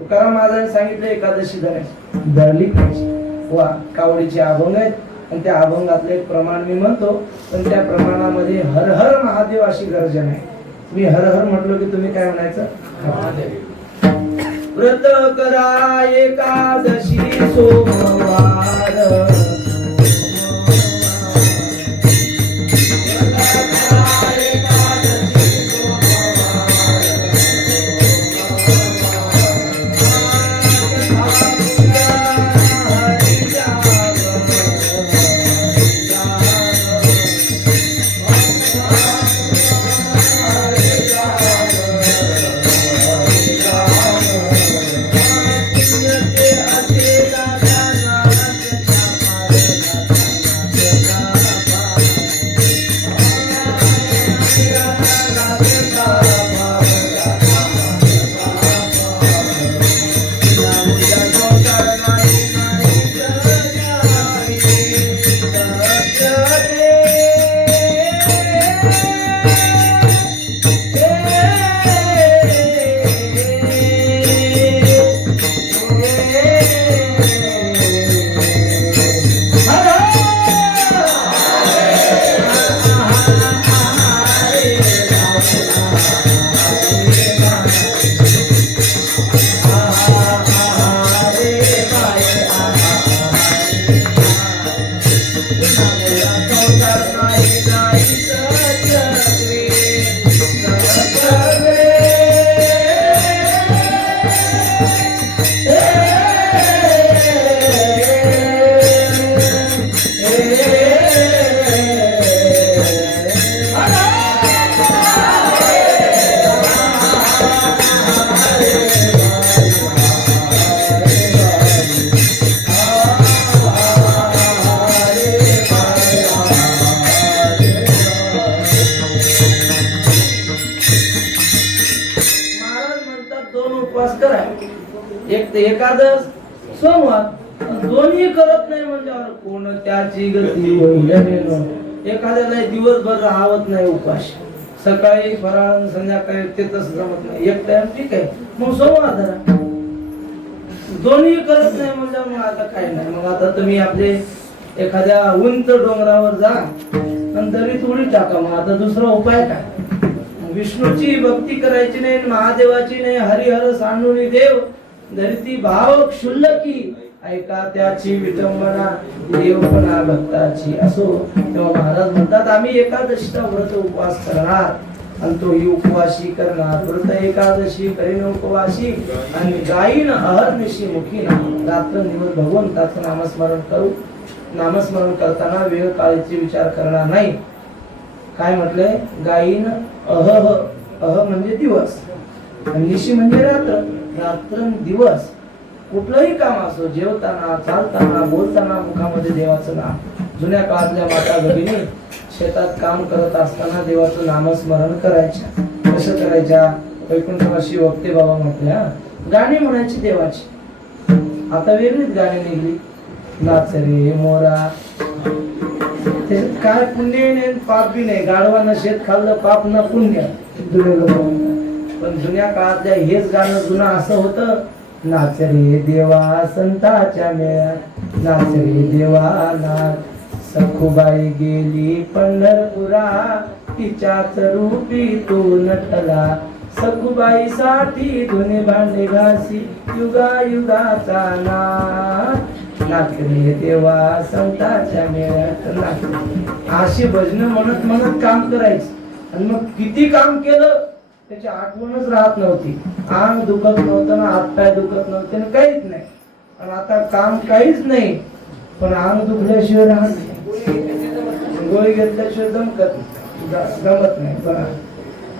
तुकाराम महाराजांनी सांगितलं एकादशी धरायची, धरली पाहिजे. वा कावडीचे अभंग आहेत आणि त्या अभंगातलं एक प्रमाण मी म्हणतो, पण त्या प्रमाणामध्ये हर हर महादेव अशी गर्जना आहे. मी हर हर म्हटलो की तुम्ही काय म्हणायचं? व्रत करा एकादशी सोमवार, 2 उपवास करा, एक ते एकादश सोमवार. दोन्ही करत नाही म्हणल्यावर कोणत्याची गती होईल हेनो. एखाद्याला दिवसभर राहत नाही उपास, सकाळी फराळ संध्याकाळी ते तसं जमत नाही. एक टाइम ठीक आहे, मग सोमवार धरा. दोन्ही करत नाही म्हणल्यावर मग आता काय नाही. मग आता तुम्ही आपले एखाद्या उंच डोंगरावर जा आणि दरीत उडी टाका. मग आता दुसरा उपाय काय? विष्णूची भक्ती करायची नाही, महादेवाची नाही. हरिहर सांडुनी देव धरती भाव क्षुल्लकी, ऐका त्याची विटंबना देवपणा भक्ताची. असो तेव्हा महाराज म्हणतात आम्ही एकादशीचा व्रत उपवास करणार आणि तो ही उपवासी करणार. व्रत एकादशी करीन उपवासी आणि गाईन अहर्निशी मुखी ना. रात्रंदिवस भगवंताचं नामस्मरण करू. नामस्मरण करताना वेळ काळीचे विचार करणार नाही. काय म्हटलंय? गाईन अह म्हणजे दिवस आणि निशी म्हणजे रात्र. रात्रंदिवस कुठलंही काम असो, जेवताना चालताना बोलताना मुखामध्ये देवाचं नाम. जुन्या काळातल्या माता भगिनी शेतात काम करत असताना देवाचं नामस्मरण करायच्या. कसं करायच्या? वैकुंठवासी वक्ते बाबा म्हटल्या गाणी म्हणायची देवाची. आता वेगळीच गाणी निघली, नाच रे मोरा. त्याच्यात काय पुण्य नाही पाप बी नाही. गाढवानं शेत खाल्लं पाप न पुण्य. पण जुन्या काळातल्या हेच गाणं जुनं असं होतं, नाच रे देवा संताच्या मेळ्यात, नाच रे देवा नाच. सखुबाई गेली पंढरपुरा, तिच्याच रूपी तो नटला. सखुबाई साठी धुणे भांडे घासी, युगा युगाचा नाच. नाच रे देवा संताच्या मेळ्यात नाच. अशी भजन म्हणत म्हणत काम करायचं आणि मग किती काम केलं त्याची आठवणच राहत नव्हती. अंग दुखत नव्हतं ना, हातपाय दुखत नव्हते ना, काहीच नाही. आणि आता काम काहीच नाही पण अंग दुखल्याशिवाय राहत नाही. गोळी घेतल्याशिवाय जमत नाही. बघा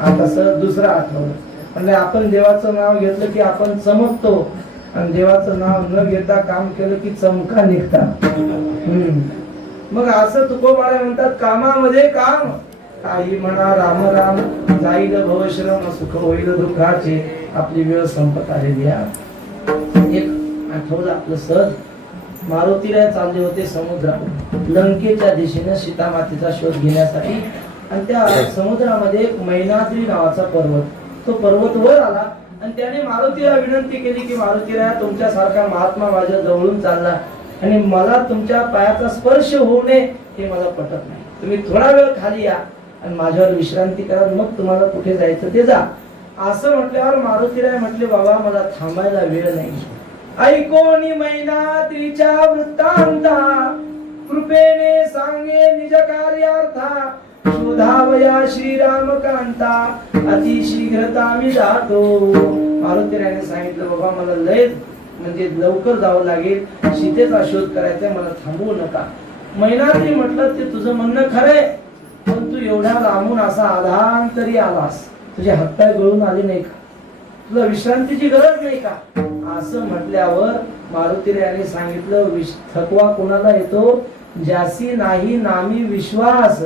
आता सर दुसरं आठवलं म्हणजे आपण देवाचं नाव घेतलं की आपण चमकतो आणि देवाचं नाव न घेता काम केलं की चमका निघतात. मग असं तुकोबाळे म्हणतात कामामध्ये काम. काही म्हणा राम राम, जाईल भवश्रम सुख होईल दुःखाचे. आपली वेळ संपत आलेली आहे. एक आठवलं आपलं सर मारुतीला चालले होते समुद्रावर लंकेच्या दिशेने सीतामातेचा शोध घेण्यासाठी. आणि त्या समुद्रामध्ये एक मैनाद्री नावाचा पर्वत, तो पर्वत वर आला आणि त्याने मारुतीला विनंती केली की मारुतीला तुमच्यासारखा महात्मा माझ्या जवळून चालला आणि मला तुमच्या पायाचा स्पर्श होऊ नये हे मला पटत नाही. तुम्ही थोडा वेळ खाली या आणि माझ्यावर विश्रांती करा, मग तुम्हाला कुठे जायचं ते जा. असं म्हटल्यावर मारुतीराय म्हटले बाबा मला थांबायला वेळ नाही. ऐकोनी मैनाद्रीच्या वृत्तांता, कृपेने सांगे निज कार्यार्था. शोधावया श्रीराम कांता, अतिशीघ्रता मी जातो. मारुतीरायाने सांगितलं बाबा मला लय म्हणजे लवकर जावं लागेल, सीतेचा शोध करायचा, मला थांबवू नका. मैनाद्री म्हटलं ते तुझं म्हणणं खरंय पण तू एवढ्या लांबून असा आधांतरी आलास, तुझे हातपाय गळून आले नाही का? तुला विश्रांतीची गरज नाही का? असं म्हटल्यावर मारुतीरायाने सांगितलं थकवा कोणाला येतो? ज्यासी नाही नामी विश्वास,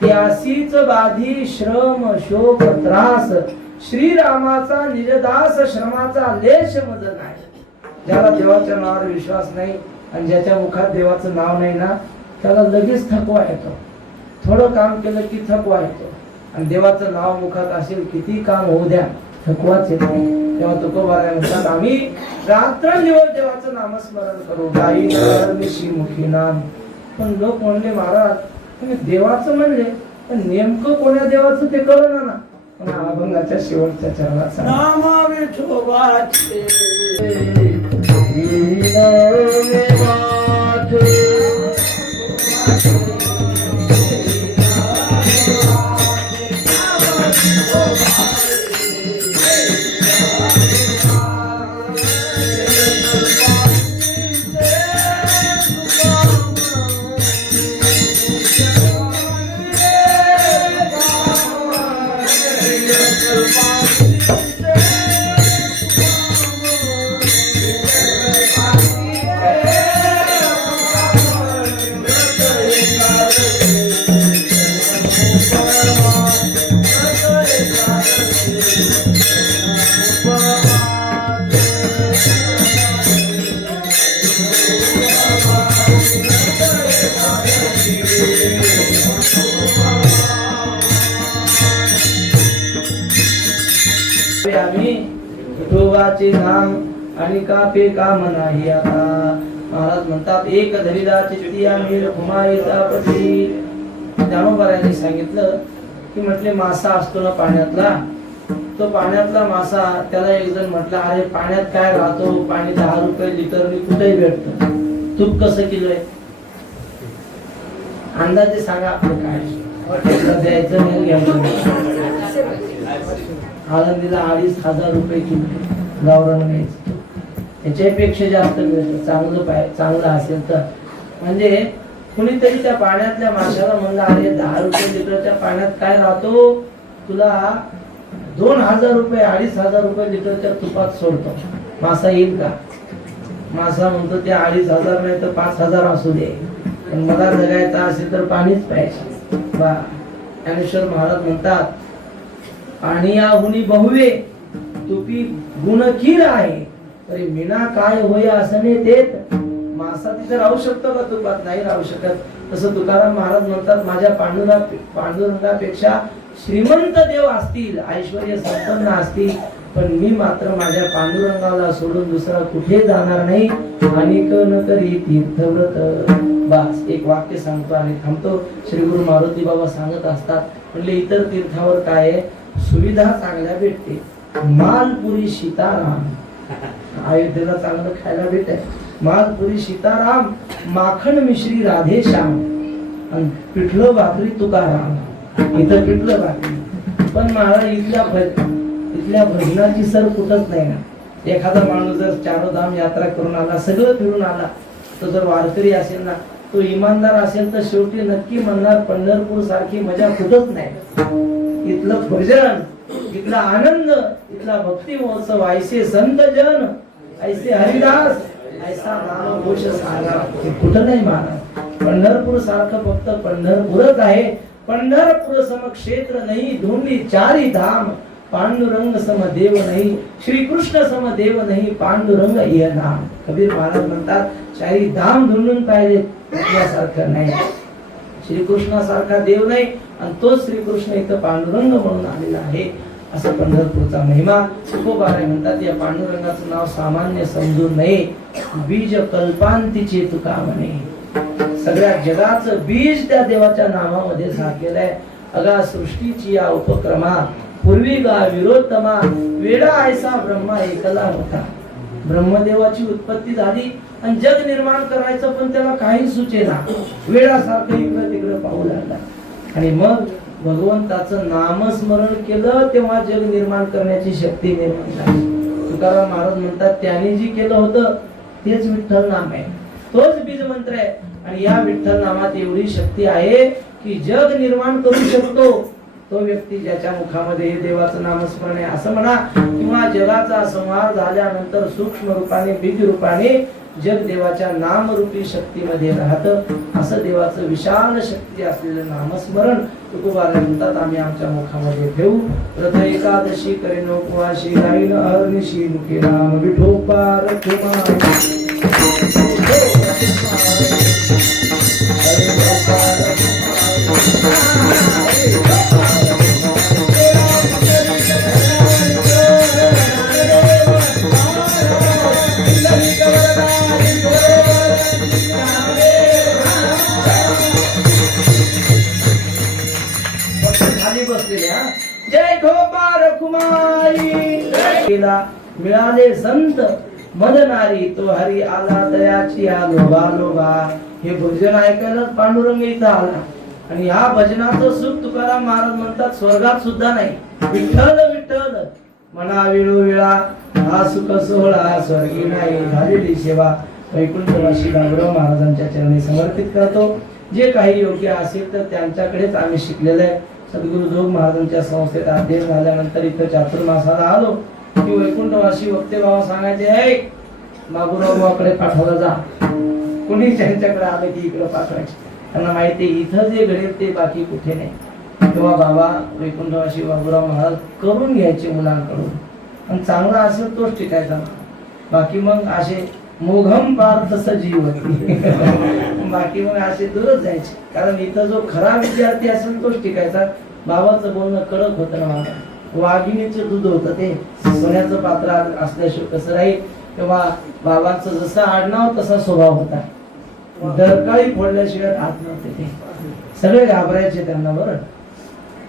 त्यासीच बाधी श्रम शोक त्रास. श्रीरामाचा निजदास श्रमाचा लेश मज नाही. ज्याला देवाच्या नावावर विश्वास नाही आणि ज्याच्या मुखात देवाचं नाव नाही ना त्याला लगेच थकवा येतो. थोडं काम केलं की थकवा येतो आणि देवाचं नाव मुखात असेल किती काम होऊ द्या थकवाच येत नाही. तेव्हा तुकोबाराय म्हणतात आम्ही रात्रंदिवस देवाचं नामस्मरण करू. गाई निशी मुखी नाम. पण लोक म्हणले महाराज तुम्ही देवाचं म्हणले पण नेमकं कोण्या देवाचं ते कळलं ना. पण अभंगाच्या शेवटच्या चरणात नामा विठोबाचे Yeah. स्वामी विठोबाचे नाम आणि कापे काम नाही आता. महाराज म्हणतात एक धरिला चित्तिया मीर घुमाईचा पती. ज्ञानोबारायांनी सांगितलं की म्हटले मासा असतो ना पाण्यातला, तो पाण्यातला मासा, त्याला एक जण म्हटलं अरे पाण्यात काय राहतो, पाणी 10 रुपये लिटरनी कुठेही भेटतं, तूप कसं किलो आहे? अंदाजे सांगा आपलं काय द्यायचं नाही घ्यायचं. आळंदीला 2500 रुपये किलो गावरान घ्यायचं, त्याच्यापेक्षा जास्त मिळतं चांगलं असेल तर. म्हणजे कुणीतरी त्या पाण्यातल्या माशाला म्हणलं अरे 10 रुपये लिटरच्या पाण्यात काय राहतो, तुला 2000 रुपये 2500 रुपये लिटरच्या तुपात सोडतो, मासा येईल का? मासा म्हणतो ते 2500 नाही तर 5000 असू दे, पण मला जगायचं असेल तर पाणीच पाहिजे. ज्ञानेश्वर महाराज म्हणतात पाणी आहुनी बहुवे तुपी गुणकीर आहे, तरी मीना काय होय असणे देत. मासा तिथे राहू शकतो का तुपात? नाही राहू शकत. तसं तुकाराम महाराज म्हणतात माझ्या पांडुरंगापेक्षा श्रीमंत देव असतील, ऐश्वर्य संपन्न असतील, पण मी मात्र माझ्या पांडुरंगाला सोडून दुसरा कुठे जाणार नाही. अनेक न करी तीर्थव्रत. बस एक वाक्य सांगतो आणि थांबतो. श्री गुरु मारुती बाबा सांगत असतात, म्हणले इतर तीर्थावर काय आहे, सुविधा चांगल्या भेटते, मालपुरी सीताराम, अयोध्येला चांगलं खायला भेटते, मालपुरी सीताराम, माखन मिश्री राधेश्याम, आणि पिठलं भाकरी तुकाराम. इथं पिठलं भाकरी, पण महाराज इथल्या भजनाची सर कुठंच नाही ना. एखादा माणूस जर चारोधाम यात्रा करून आला, सगळं फिरून आला, तो जर वारकरी असेल ना, तो इमानदार असेल तर शेवटी नक्की म्हणणार पंढरपूर सारखी मजा कुठंच नाही. इथलं भजन, इथला आनंद, इथला भक्ती महोत्सव, ऐसे संत जन, ऐसे हरिदास, ऐसा नाम घोष सारा कुठं नाही महाराज. पंढरपूर सारखं फक्त पंढरपूरच आहे. पंढरपूर सम क्षेत्र नाही, दोन्ही चारी धाम, पांडुरंग सम देव नाही, श्री कृष्ण सम देव नाही, पांडुरंग ये नाम. कबीर महाराज म्हणतात चारी धाम धुंडून पाहिले त्यासारखं नाही, श्रीकृष्णासारखा देव नाही, आणि तो श्रीकृष्ण इथं पांडुरंग म्हणून आलेला आहे. असं पंढरपूरचा महिमा. तुकोबाराय म्हणतात या पांडुरंगाचं नाव सामान्य समजू नये, बीज कल्पांतीचे तुका म्हणे. सगळ्या जगाचं बीज त्या देवाच्या नावामध्ये झाकेलं आहे. अगा सृष्टीची या उपक्रमा पूर्वी गा विरोधमा, वेडा ऐसा ब्रह्मा एकला होता. ब्रह्मदेवाची उत्पत्ती झाली आणि जग निर्माण करायचं, पण त्याला काही सुचेना, वेडासारखं इकडं तिकडं पाहू लागला. आणि मग भगवंताचं नामस्मरण केलं तेव्हा जग निर्माण करण्याची शक्ती निर्माण झाली. तुकाराम महाराज म्हणतात त्याने जी केलं होतं तेच विठ्ठल नाम आहे, तोच बीज मंत्र आहे. आणि या विठ्ठल नामात एवढी शक्ती आहे की जग निर्माण करू शकतो तो व्यक्ती ज्याच्या मुखामध्ये हे देवाचं नामस्मरण आहे असं म्हणा, किंवा जगाचा संहार झाल्यानंतर सूक्ष्म रूपाने बीज रूपाने जग देवाच्या नामरूपी शक्तीमध्ये राहतं. असं देवाचं विशाल शक्ती असलेलं नामस्मरण तुकोबाराय म्हणतात आम्ही आमच्या मुखामध्ये ठेवू. व्रत एकादशी करीन उपवाशी राहीन अहर्निशी मुखे नाम विठोबा रखुमाई. जय ठोबा रखुमाई. मिळाले संत मदनारी, तो हरी आला दयाची लोभा लोभा. हे भजन ऐकायला पांडुरंग इथं आला. आणि या भजनाचं सुख तुकाराम महाराज म्हणतात स्वर्गात सुद्धा नाही. विठ्ठल विठ्ठल मना वेळोवेळा हा सुख सोहळा, स्वर्गी नाही झालेली सेवा. वैकुंठवासी बाबुराव महाराजांच्या चरणी समर्पित करतो. जे काही योग्य असेल तर त्यांच्याकडेच आम्ही शिकलेलं आहे. सद्गुरु जोग महाराजांच्या संस्थेत अध्ययन झाल्यानंतर इथं चातुर्मासाला आलो की वैकुंठवासी वक्ते बाबा सांगायचे आहे बाबुराव बाबाकडे पाठवलं जा. कोणी त्यांच्याकडे आलं की इकडे पाठवायचे. त्यांना माहिती इथं जे घडेल ते बाकी कुठे नाही. तेव्हा बाबा वैकुंठवासी बाबुराव महाराज करून घ्यायचे मुलांकडून, आणि चांगला असेल तोच टिकायचा, बाकी मग असे मोघम पार्थ सजीवती बाकी मग असे दूरच जायचे. कारण इथं जो खरा विद्यार्थी असेल तोच टिकायचा. बाबाचं बोलणं कडक होतं ना मला, वाघिणीचं दूध होतं ते सोन्याचं पात्र असल्याशिवाय कसं राहील. तेव्हा बाबांचं जसं आडनाव तसा स्वभाव होता. डरकाळी फोडल्याशिवाय राहत नव्हते ते. सगळे घाबरायचे त्यांना. बरं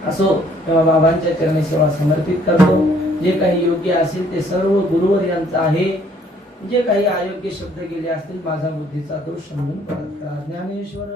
असो, तेव्हा बाबांच्या चरणी सेवा समर्पित करतो. जे काही योग्य असेल ते सर्व गुरुवर यांचं आहे. जे काही अयोग्य शब्द गेले असतील माझा बुद्धीचा दोष समजून परत करा. ज्ञानेश्वर